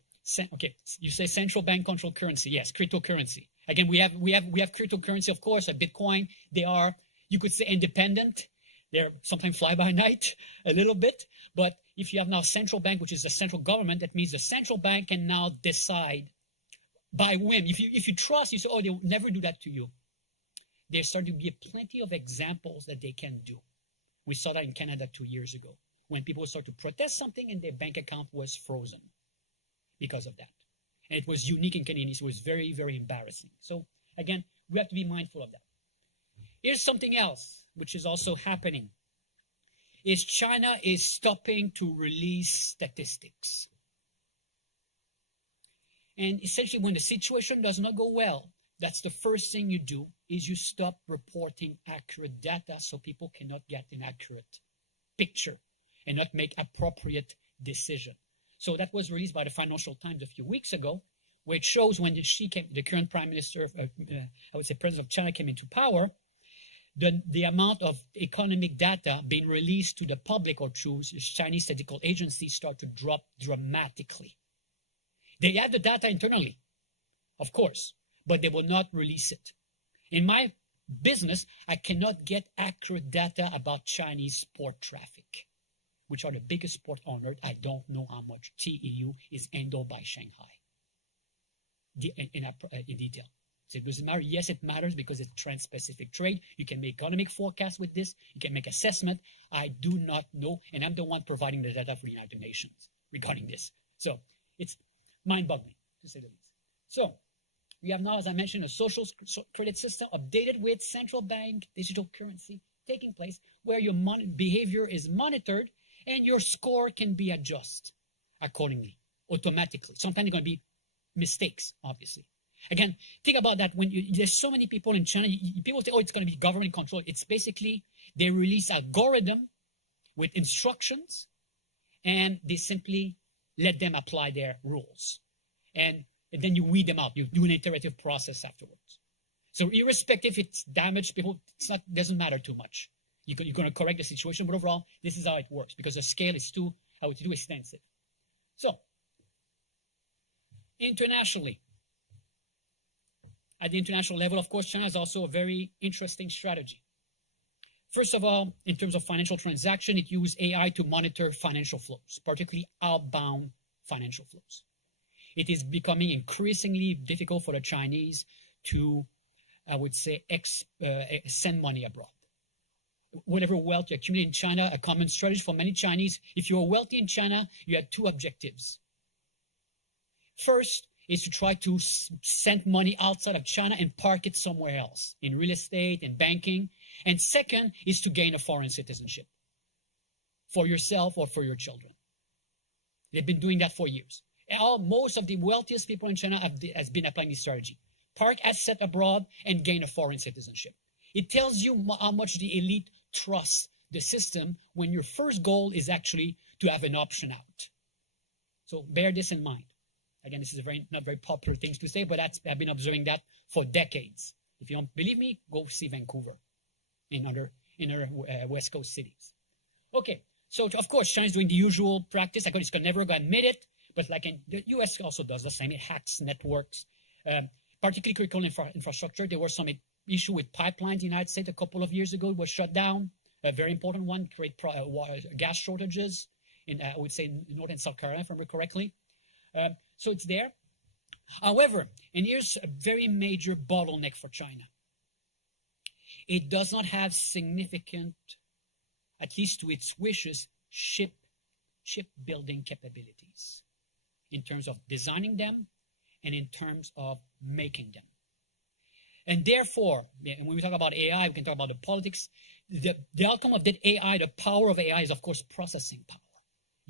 Okay. You say central bank control currency. Yes, cryptocurrency. Again, we have cryptocurrency, of course, Bitcoin. They are, you could say, independent. They're sometimes fly by night a little bit. But if you have now central bank, which is the central government, that means the central bank can now decide by whim. If you trust, you say, oh, they'll never do that to you. There's starting to be plenty of examples that they can do. We saw that in Canada 2 years ago when people started to protest something and their bank account was frozen because of that. And it was unique in Canadian. It was very, very embarrassing. So again, we have to be mindful of that. Here's something else which is also happening. Is China is stopping to release statistics. And essentially when the situation does not go well, that's the first thing you do is you stop reporting accurate data so people cannot get an accurate picture and not make appropriate decision. So that was released by the Financial Times a few weeks ago, where it shows when the current Prime Minister, I would say President of China came into power, the amount of economic data being released to the public or through Chinese statistical agencies start to drop dramatically. They have the data internally, of course, but they will not release it. In my business, I cannot get accurate data about Chinese port traffic, which are the biggest port on earth. I don't know how much TEU is handled by Shanghai in detail. So does it matter? Yes, it matters because it's trans-Pacific trade. You can make economic forecasts with this. You can make assessment. I do not know, and I'm the one providing the data for the United Nations regarding this. So it's mind-boggling, to say the least. So We have now, as I mentioned, a social credit system updated with central bank digital currency taking place, where your behavior is monitored and your score can be adjusted accordingly, automatically. Sometimes there are going to be mistakes, obviously. Again, think about that. When there's so many people in China, people say, oh, it's going to be government control. It's basically they release algorithm with instructions, and they simply let them apply their rules. And then you weed them out. You do an iterative process afterwards. So irrespective if it's damaged, people, doesn't matter too much. You're going to correct the situation, but overall, this is how it works because the scale is too extensive. So, internationally, at the international level, of course, China has also a very interesting strategy. First of all, in terms of financial transaction, it used AI to monitor financial flows, particularly outbound financial flows. It is becoming increasingly difficult for the Chinese to, I would say, send money abroad. Whatever wealth you accumulate in China, a common strategy for many Chinese, if you're wealthy in China, you have two objectives. First is to try to send money outside of China and park it somewhere else, in real estate, in banking. And second is to gain a foreign citizenship for yourself or for your children. They've been doing that for years. Most of the wealthiest people in China has been applying this strategy. Park asset abroad and gain a foreign citizenship. It tells you how much the elite trusts the system when your first goal is actually to have an option out. So bear this in mind. Again, this is not very popular things to say, but I've been observing that for decades. If you don't believe me, go see Vancouver in other West Coast cities. Okay, so of course, China is doing the usual practice. It's never going to admit it, but like in the US also does the same. It hacks networks, particularly critical infrastructure. There was some issue with pipelines in the United States a couple of years ago. It was shut down. A very important one, create gas shortages in, I would say, North and South Carolina, if I remember correctly. So it's there. However, and here's a very major bottleneck for China. It does not have significant, at least to its wishes, shipbuilding capabilities in terms of designing them and in terms of making them. And therefore, when we talk about AI, we can talk about the politics. The outcome of that AI, the power of AI is, of course, processing power.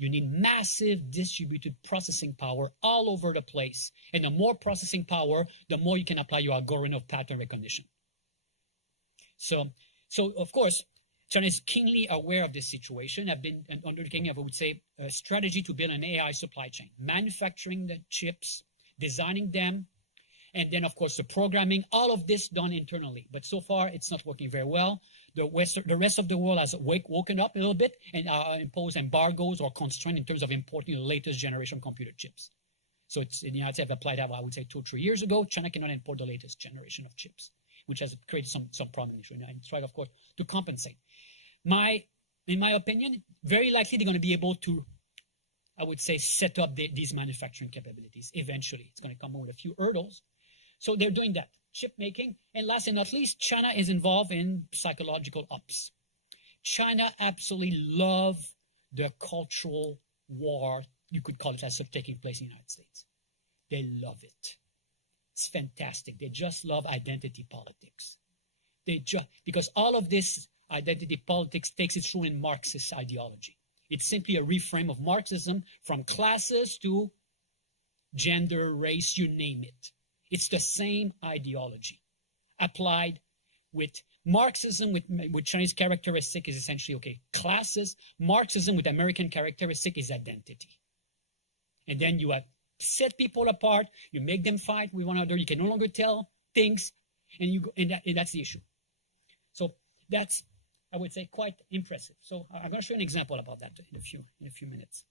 You need massive distributed processing power all over the place. And the more processing power, the more you can apply your algorithm of pattern recognition. So of course, China is keenly aware of this situation. Have been undertaking, I would say, a strategy to build an AI supply chain, manufacturing the chips, designing them, and then, of course, the programming, all of this done internally. But so far, it's not working very well. The rest of the world has woken up a little bit and imposed embargoes or constraints in terms of importing the latest generation computer chips. So it's in the United States, applied, I would say, 2 or 3 years ago. China cannot import the latest generation of chips, which has created some problem issue. And try, of course, to compensate. In my opinion, very likely they're going to be able to, I would say, set up these manufacturing capabilities eventually. It's going to come with a few hurdles. So they're doing that, chip making. And last and not least, China is involved in psychological ops. China absolutely loves the cultural war, you could call it, as of taking place in the United States. They love it. It's fantastic. They just love identity politics. Because all of this identity politics takes its root in Marxist ideology. It's simply a reframe of Marxism from classes to gender, race, you name it. It's the same ideology applied with Marxism with Chinese characteristic is essentially, okay, classes. Marxism with American characteristic is identity. And then you have set people apart, you make them fight with one another, you can no longer tell things, and that's the issue. So that's, I would say, quite impressive. So I'm going to show you an example about that in a few minutes.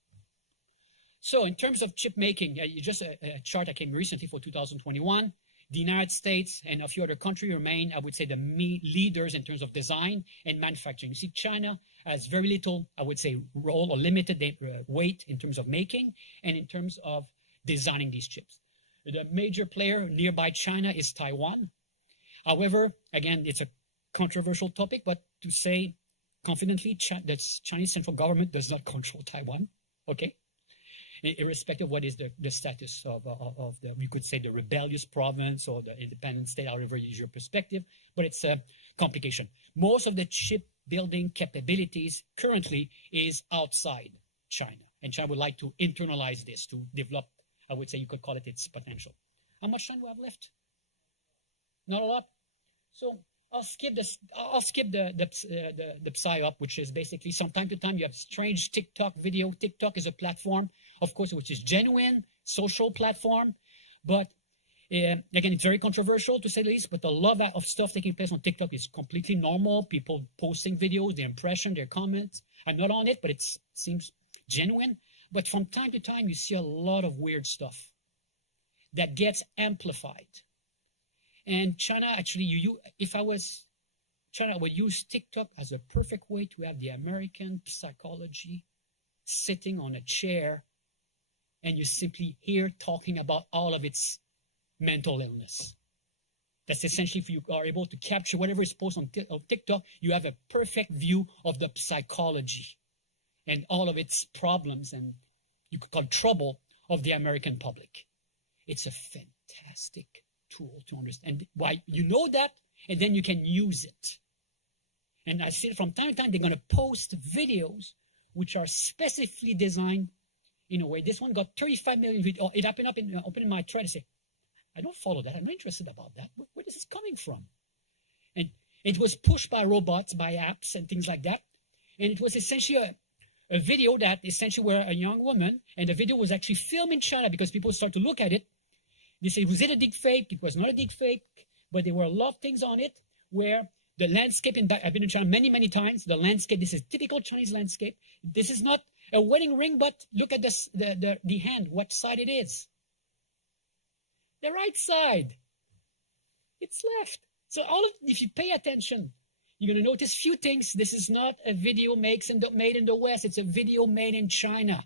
So in terms of chip making, just a chart that came recently for 2021, the United States and a few other countries remain, I would say, the leaders in terms of design and manufacturing. You see, China has very little, I would say, role or limited weight in terms of making and in terms of designing these chips. The major player nearby China is Taiwan. However, again, it's a controversial topic, but to say confidently, the Chinese central government does not control Taiwan, okay? irrespective of what is the status of the, you could say, the rebellious province or the independent state, however you use your perspective, but it's a complication. Most of the chip building capabilities currently is outside China, and China would like to internalize this to develop, I would say you could call it its potential. How much time do we have left? Not a lot. So I'll skip this. I'll skip the psyop, which is basically from time to time you have strange TikTok video. TikTok is a platform, of course, which is genuine social platform, but again, it's very controversial to say the least. But the lot of stuff taking place on TikTok is completely normal. People posting videos, their impression, their comments. I'm not on it, but it seems genuine. But from time to time, you see a lot of weird stuff that gets amplified. And China, actually, if I was China, I would use TikTok as a perfect way to have the American psychology sitting on a chair, and you simply hear talking about all of its mental illness. That's essentially, if you are able to capture whatever is posted on TikTok, you have a perfect view of the psychology and all of its problems, and you could call trouble, of the American public. It's a fantastic tool to understand why you know that, and then you can use it. And I see from time to time they're going to post videos which are specifically designed in a way. This one got 35 million views. It happened up in my thread. I say, I don't follow that. I'm not interested about that. Where is this coming from? And it was pushed by robots, by apps, and things like that. And it was essentially a video that essentially were a young woman, and the video was actually filmed in China because people started to look at it. They said, was it a deep fake? It was not a deep fake, but there were a lot of things on it where the landscape, I've been in China many, many times, the landscape, this is typical Chinese landscape. This is not a wedding ring, but look at this, the hand, what side it is. The right side. It's left. So if you pay attention, you're going to notice few things. This is not a video made in the West. It's a video made in China.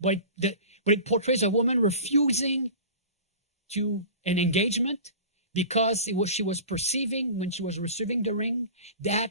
But it portrays a woman refusing to an engagement because she was perceiving when she was receiving the ring that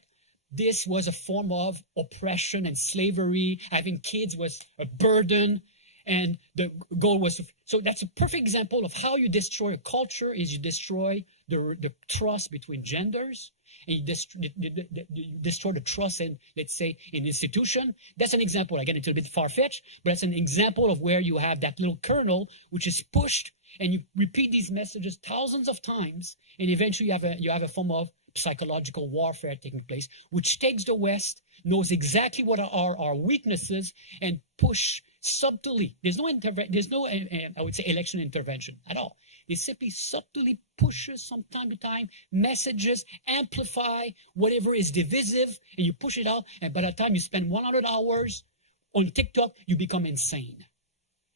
this was a form of oppression and slavery. Having kids was a burden, and the goal was so that's a perfect example of how you destroy a culture. Is you destroy the trust between genders, and you destroy the trust in, let's say, in institution. That's an example. Again, it's a bit far-fetched, but that's an example of where you have that little kernel which is pushed, and you repeat these messages thousands of times, and eventually you have a form of psychological warfare taking place, which takes the West, knows exactly what are our weaknesses, and push subtly. There's no I would say election intervention at all. They simply subtly pushes from time to time messages, amplify whatever is divisive, and you push it out, and by the time you spend 100 hours on TikTok, you become insane.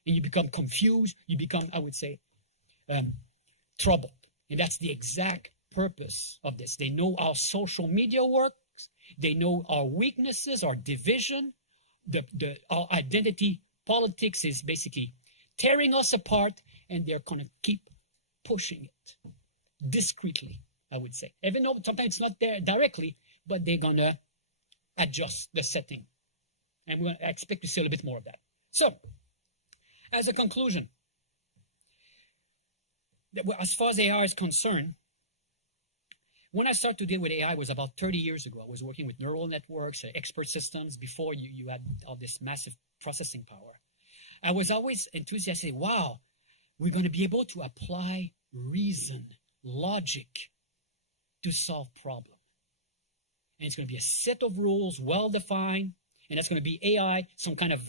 And you become confused, you become, I would say, troubled. And that's the exact purpose of this. They know how social media works, they know our weaknesses, our division, our identity politics is basically tearing us apart, and they're going to keep pushing it discreetly, I would say. Even though sometimes it's not there directly, but they're going to adjust the setting. And we're going to expect to see a little bit more of that. So, as a conclusion, as far as AI is concerned, when I started to deal with AI was about 30 years ago. I was working with neural networks, expert systems, before you had all this massive processing power. I was always enthusiastic. Wow, we're going to be able to apply reason, logic to solve problems. And it's going to be a set of rules, well-defined, and that's going to be AI, some kind of,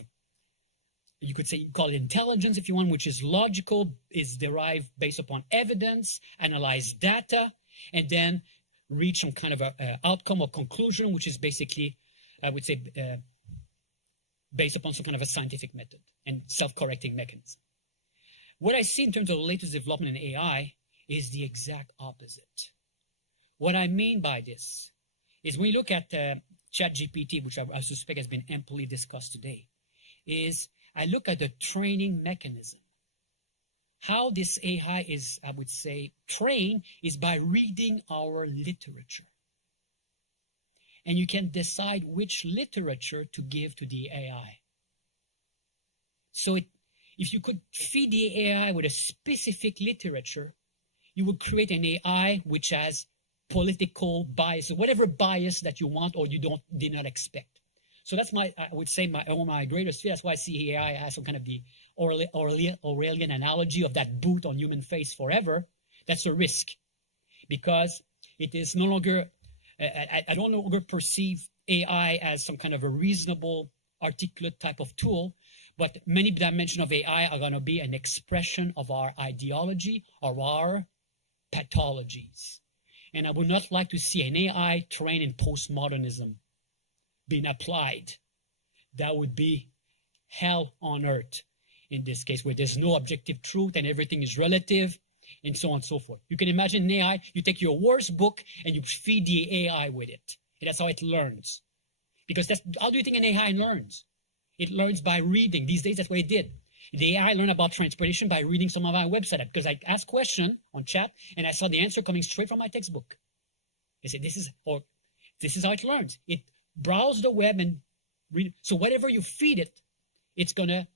you could say, you call it intelligence if you want, which is logical, is derived based upon evidence, analyze data, and then reach some kind of a outcome or conclusion, which is basically, I would say, based upon some kind of a scientific method and self-correcting mechanism. What I see in terms of the latest development in AI is the exact opposite. What I mean by this is when you look at ChatGPT, which I suspect has been amply discussed today, is I look at the training mechanism. How this AI is, I would say, trained is by reading our literature. And you can decide which literature to give to the AI. So if you could feed the AI with a specific literature, you would create an AI which has political bias, whatever bias that you want or you did not expect. So that's I would say my greatest fear. That's why I see AI as some kind of the Orwellian analogy of that boot on human face forever. That's a risk, because it is no longer, I don't no longer perceive AI as some kind of a reasonable, articulate type of tool, but many dimensions of AI are going to be an expression of our ideology or our pathologies. And I would not like to see an AI trained in postmodernism being applied. That would be hell on earth in this case, where there's no objective truth and everything is relative and so on and so forth. You can imagine an AI, you take your worst book and you feed the AI with it. And that's how it learns. Because how do you think an AI learns? It learns by reading. These days, that's what it did. The AI learned about transportation by reading some of our website, because I asked question on chat and I saw the answer coming straight from my textbook. I said, this is how it learns. It browses the web and read. So whatever you feed it, it's going to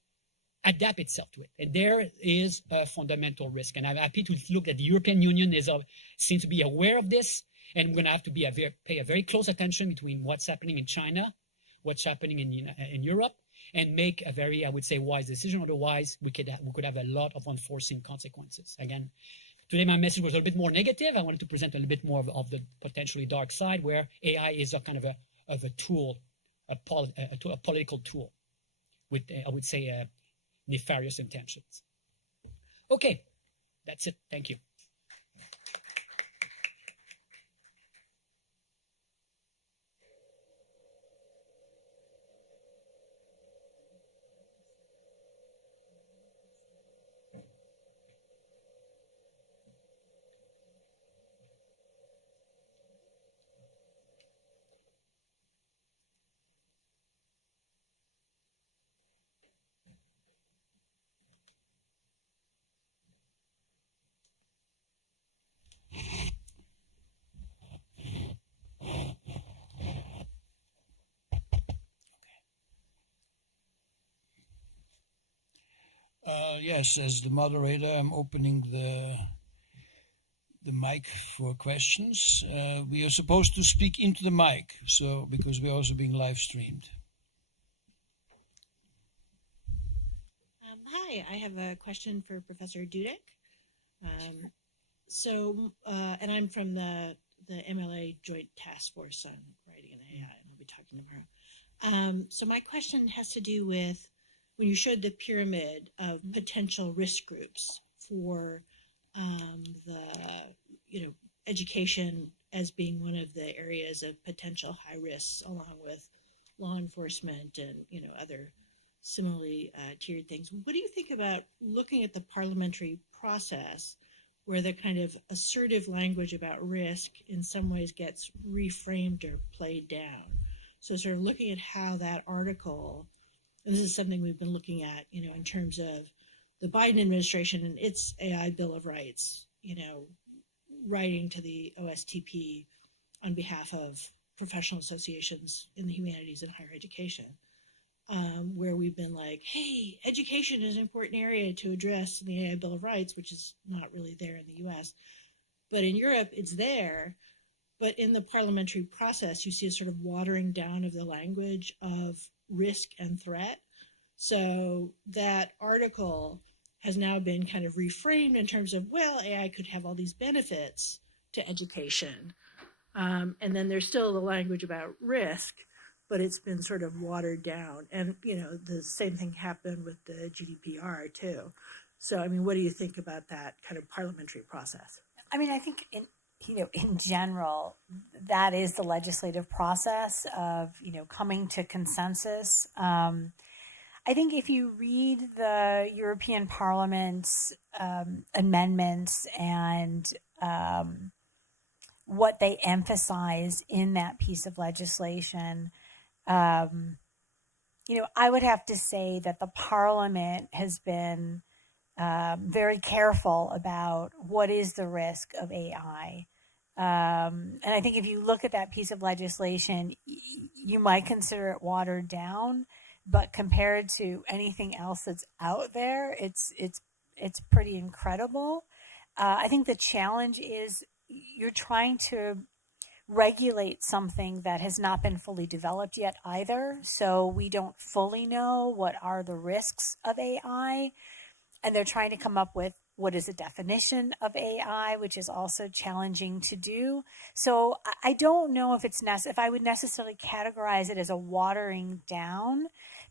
adapt itself to it. And there is a fundamental risk. And I'm happy to look that the European Union seems to be aware of this. And we're going to have to pay a very close attention between what's happening in China, what's happening in Europe, and make a very, I would say, wise decision. Otherwise, we could have a lot of unforeseen consequences. Again, today my message was a little bit more negative. I wanted to present a little bit more of the potentially dark side, where AI is a kind of a tool, a political tool with, I would say, nefarious intentions. Okay, that's it. Thank you. Yes, as the moderator, I'm opening the mic for questions. We are supposed to speak into the mic, so because we're also being live streamed. Hi, I have a question for Professor Dudek. And I'm from the MLA Joint Task Force on Writing and AI, and I'll be talking tomorrow. So my question has to do with when you showed the pyramid of potential risk groups for education as being one of the areas of potential high risks, along with law enforcement and other similarly tiered things. What do you think about looking at the parliamentary process, where the kind of assertive language about risk in some ways gets reframed or played down? So sort of looking at how that article, and this is something we've been looking at, in terms of the Biden administration and its AI Bill of Rights, writing to the OSTP on behalf of professional associations in the humanities and higher education, where we've been like, hey, education is an important area to address in the AI Bill of Rights, which is not really there in the US. But in Europe, it's there. But in the parliamentary process, you see a sort of watering down of the language of risk and threat. So that article has now been kind of reframed in terms of, well, AI could have all these benefits to education. And then there's still the language about risk, but it's been sort of watered down. And, the same thing happened with the GDPR too. So, what do you think about that kind of parliamentary process? I think in general, that is the legislative process of, coming to consensus. I think if you read the European Parliament's amendments and what they emphasize in that piece of legislation, I would have to say that the Parliament has been very careful about what is the risk of AI. And I think if you look at that piece of legislation, you might consider it watered down. but compared to anything else that's out there, it's pretty incredible. I think the challenge is you're trying to regulate something that has not been fully developed yet either. So we don't fully know what are the risks of AI. And they're trying to come up with what is a definition of AI, which is also challenging to do. So I don't know if if I would necessarily categorize it as a watering down,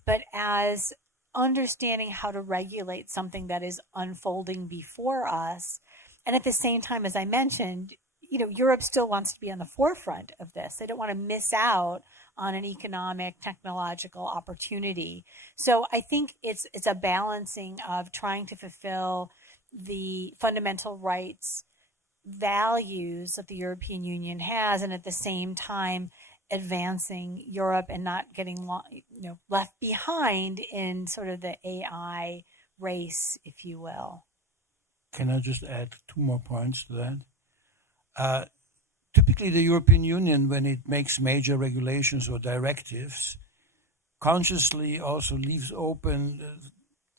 but as understanding how to regulate something that is unfolding before us. And at the same time, as I mentioned, Europe still wants to be on the forefront of this. They don't want to miss out on an economic, technological opportunity. So I think it's a balancing of trying to fulfill the fundamental rights values that the European Union has, and at the same time advancing Europe and not getting left behind in sort of the AI race, if you will. Can I just add 2 more points to that? Typically, the European Union, when it makes major regulations or directives, consciously also leaves open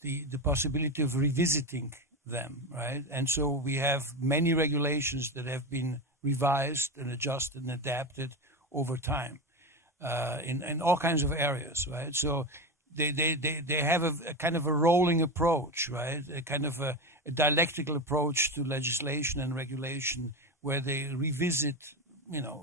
the possibility of revisiting them, right? And so we have many regulations that have been revised and adjusted and adapted over time in all kinds of areas, right? So they have a kind of a rolling approach, right? A kind of a dialectical approach to legislation and regulation, where they revisit,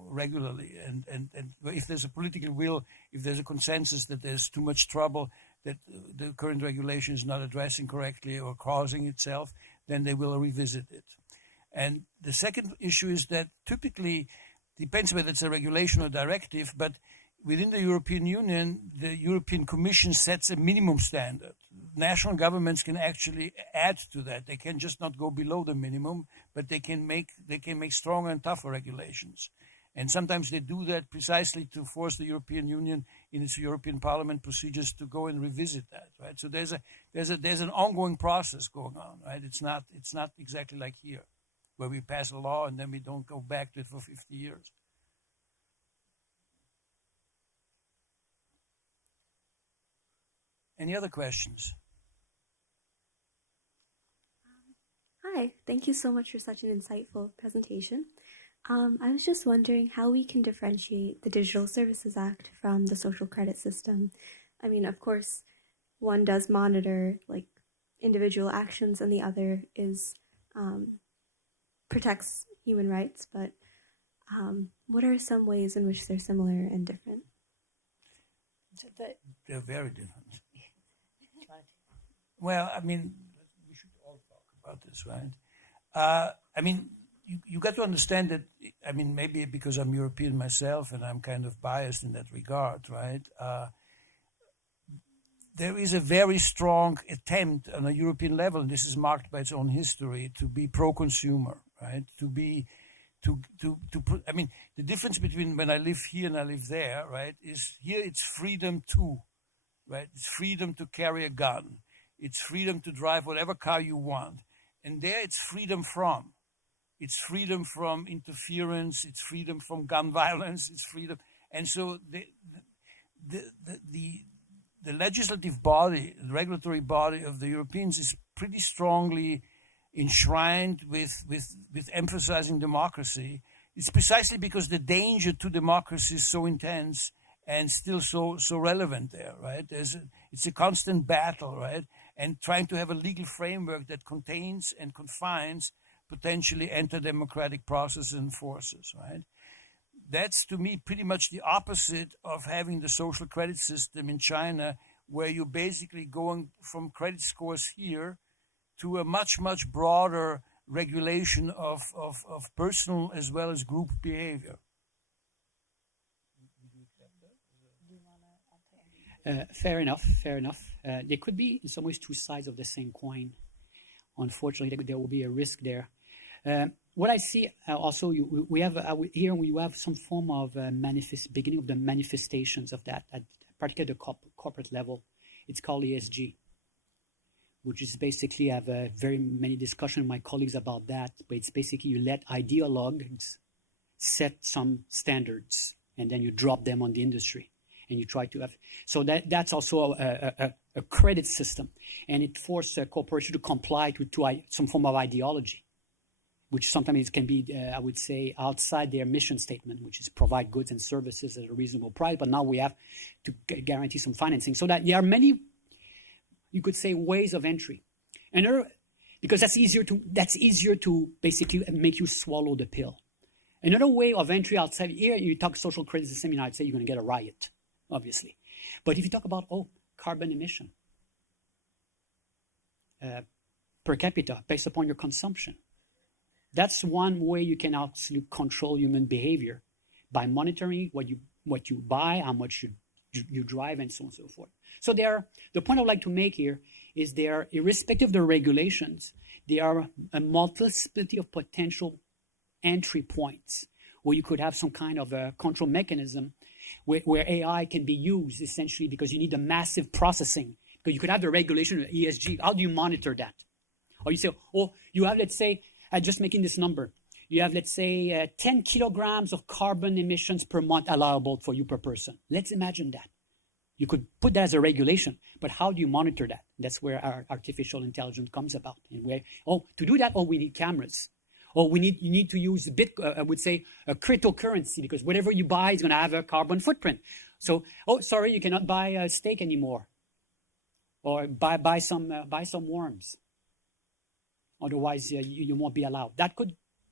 regularly. And if there's a political will, if there's a consensus that there's too much trouble, that the current regulation is not addressing correctly or causing itself, then they will revisit it. And the second issue is that typically, depends whether it's a regulation or directive, but within the European Union, the European Commission sets a minimum standard. National governments can actually add to that. They can just not go below the minimum, but they can make stronger and tougher regulations. And sometimes they do that precisely to force the European Union in its European Parliament procedures to go and revisit that, right? So there's an ongoing process going on, right? It's not exactly like here, where we pass a law and then we don't go back to it for 50 years. Any other questions? Hi, thank you so much for such an insightful presentation. I was just wondering how we can differentiate the Digital Services Act from the social credit system. I mean, of course, one does monitor like individual actions and the other is protects human rights, but what are some ways in which they're similar and different? They're very different. Well, I mean, we should all talk about this, right? I mean, you got to understand that, I mean, maybe because I'm European myself and I'm kind of biased in that regard, right? There is a very strong attempt on a European level, and this is marked by its own history, to be pro-consumer, right? I mean, the difference between when I live here and I live there, right, is here it's freedom to, right? It's freedom to carry a gun. It's freedom to drive whatever car you want. And there it's freedom from. It's freedom from interference. It's freedom from gun violence. It's freedom. And so the legislative body, the regulatory body of the Europeans is pretty strongly enshrined with emphasizing democracy. It's precisely because the danger to democracy is so intense and still so relevant there, right? It's a constant battle, right? And trying to have a legal framework that contains and confines potentially anti-democratic processes and forces, right? That's, to me, pretty much the opposite of having the social credit system in China, where you're basically going from credit scores here to a much, much broader regulation of personal as well as group behavior. Fair enough. There could be, in some ways, two sides of the same coin. Unfortunately, there will be a risk there. What I see also, we have some form of beginning of the manifestations of that, at particularly the corporate level. It's called ESG, which is basically, I have very many discussions with my colleagues about that, but it's basically you let ideologues set some standards and then you drop them on the industry. and you try to have. So that's also a credit system, and it forces a corporation to comply to some form of ideology, which sometimes can be, I would say, outside their mission statement, which is provide goods and services at a reasonable price. But now we have to guarantee some financing, so that there are many, you could say, ways of entry, because that's easier to basically make you swallow the pill. Another way of entry outside here, you talk social credit system in the United States, you're going to get a riot, obviously. But if you talk about carbon emission per capita based upon your consumption, that's one way you can actually control human behavior by monitoring what you buy, how much you drive, and so on and so forth. So the point I'd like to make here is irrespective of the regulations, there are a multiplicity of potential entry points where you could have some kind of a control mechanism where AI can be used essentially because you need a massive processing. Because you could have the regulation of ESG. How do you monitor that? Or you say, you have, let's say, I'm just making this number. You have, let's say, 10 kilograms of carbon emissions per month allowable for you per person. Let's imagine that. You could put that as a regulation, but how do you monitor that? That's where our artificial intelligence comes about. And to do that, we need cameras. Or you need to use I would say, a cryptocurrency, because whatever you buy is going to have a carbon footprint. So, sorry, you cannot buy a steak anymore, or buy some worms. Otherwise, you won't be allowed.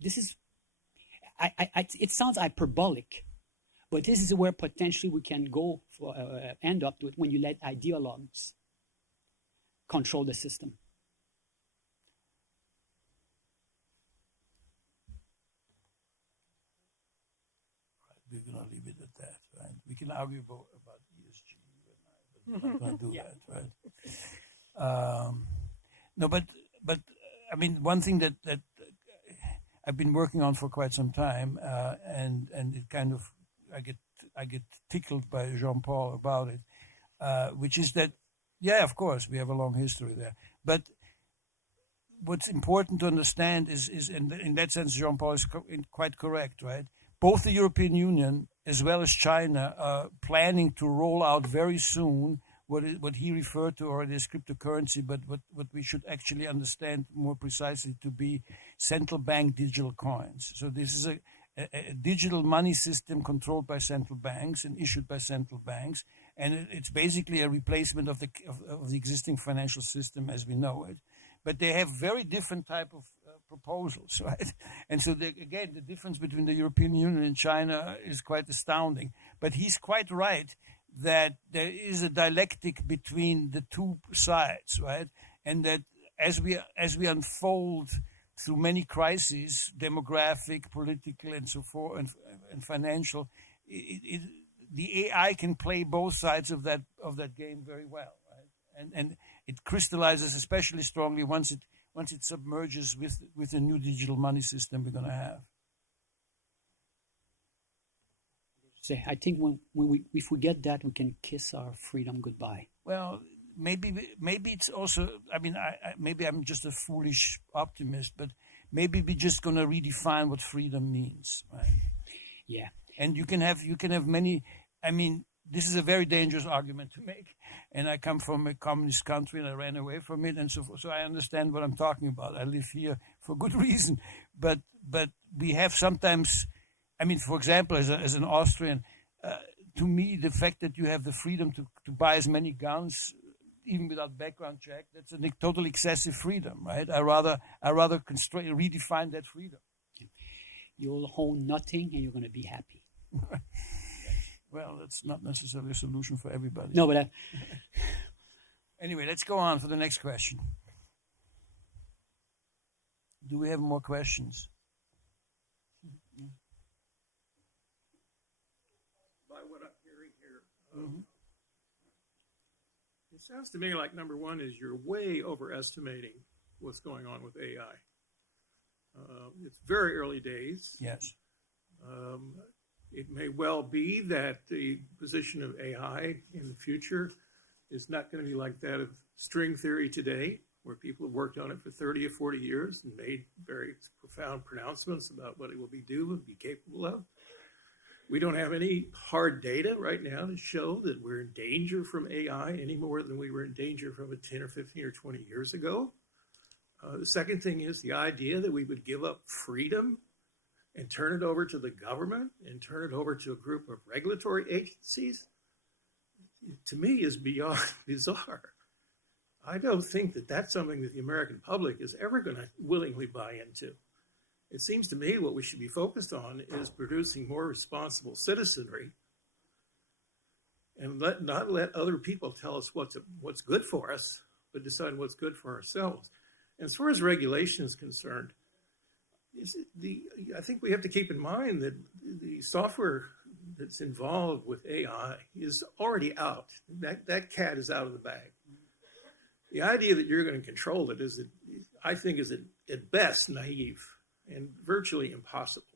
It sounds hyperbolic, but this is where potentially we can go end up to it when you let ideologues control the system. We're going to leave it at that, right? We can argue about ESG, but we're not going to do that, right? No, but I mean, one thing that I've been working on for quite some time, and it kind of I get tickled by Jean-Paul about it, which is that, of course, we have a long history there, but what's important to understand is in that sense, Jean-Paul is quite correct, right? Both the European Union as well as China are planning to roll out very soon what he referred to already as cryptocurrency, but what we should actually understand more precisely to be central bank digital coins. So this is a digital money system controlled by central banks and issued by central banks, and it's basically a replacement of the existing financial system as we know it. But they have very different type of proposals, right? And so again, the difference between the European Union and China is quite astounding. But he's quite right that there is a dialectic between the two sides, right? And that as we unfold through many crises, demographic, political, and so forth, and financial, the AI can play both sides of that game very well, right? And it crystallizes especially strongly once it submerges with the new digital money system we're going to have. I think if we get that, we can kiss our freedom goodbye. Well, maybe it's also. I mean, maybe I'm just a foolish optimist, but maybe we're just going to redefine what freedom means, right? Yeah. And you can have many. I mean, this is a very dangerous argument to make. And I come from a communist country and I ran away from it, and so I understand what I'm talking about. I live here for good reason, but we have sometimes. I mean, for example, as an Austrian, to me, the fact that you have the freedom to buy as many guns, even without background check, that's a total excessive freedom, right? I rather redefine that freedom. You'll own nothing and you're going to be happy. Well, that's not necessarily a solution for everybody. No, but anyway, let's go on for the next question. Do we have more questions? It sounds to me like number one is you're way overestimating what's going on with AI. It's very early days. Yes. It may well be that the position of AI in the future is not going to be like that of string theory today, where people have worked on it for 30 or 40 years and made very profound pronouncements about what it will be capable of. We don't have any hard data right now to show that we're in danger from AI any more than we were in danger from it 10 or 15 or 20 years ago. The second thing is the idea that we would give up freedom and turn it over to the government and turn it over to a group of regulatory agencies, to me, is beyond bizarre. I don't think that that's something that the American public is ever going to willingly buy into. It seems to me what we should be focused on is producing more responsible citizenry and not let other people tell us what's good for us, but decide what's good for ourselves. And as far as regulation is concerned, I think we have to keep in mind that the software that's involved with AI is already out. That cat is out of the bag. The idea that you're going to control it I think, is at best naive and virtually impossible.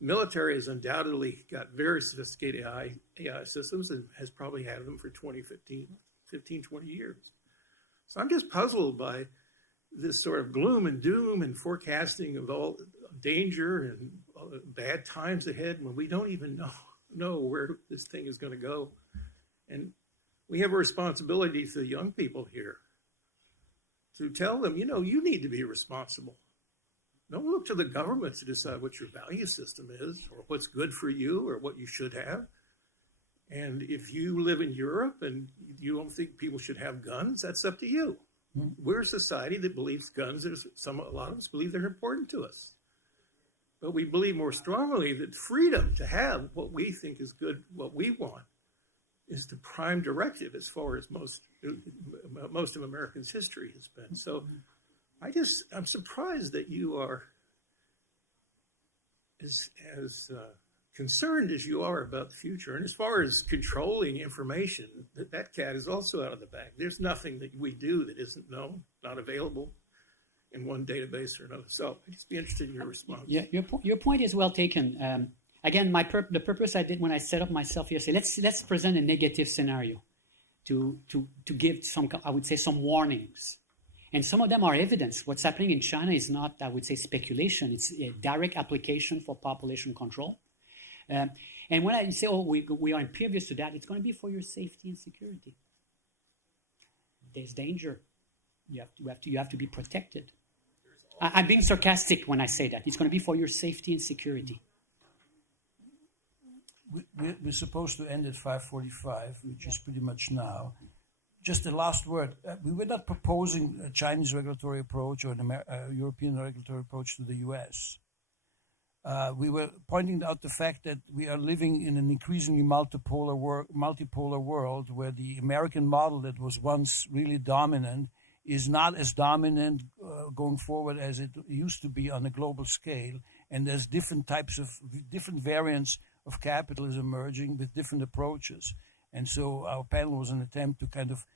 The military has undoubtedly got very sophisticated AI systems and has probably had them for 20 years. So I'm just puzzled by this sort of gloom and doom and forecasting of all danger and bad times ahead when we don't even know where this thing is going to go. And we have a responsibility to the young people here to tell them, you need to be responsible. Don't look to the government to decide what your value system is or what's good for you or what you should have. And if you live in Europe and you don't think people should have guns, that's up to you. We're a society that believes guns, a lot of us believe they're important to us. But we believe more strongly that freedom to have what we think is good, what we want, is the prime directive as far as most of Americans' history has been. So I'm surprised that you are as concerned as you are about the future. And as far as controlling information, that cat is also out of the bag. There's nothing that we do that isn't known, not available in one database or another. So I'd just be interested in your response. Yeah, your point is well taken. Again, the purpose I did when I set up myself here, let's present a negative scenario to give some, I would say, some warnings. And some of them are evidence. What's happening in China is not, I would say, speculation. It's a direct application for population control. And when I say, we are impervious to that, it's going to be for your safety and security. There's danger. You have to be protected. I'm being sarcastic when I say that. It's going to be for your safety and security. We're supposed to end at 5:45, which is pretty much now. Just the last word. We were not proposing a Chinese regulatory approach or a European regulatory approach to the US. We were pointing out the fact that we are living in an increasingly multipolar world where the American model that was once really dominant is not as dominant going forward as it used to be on a global scale. And there's different variants of capitalism emerging with different approaches. And so our panel was an attempt to kind of,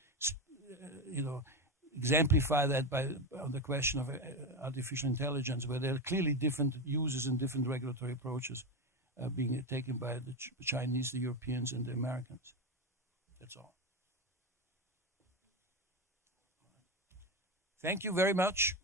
exemplify that on the question of artificial intelligence, where there are clearly different uses and different regulatory approaches being taken by the Chinese, the Europeans, and the Americans. That's all. Thank you very much.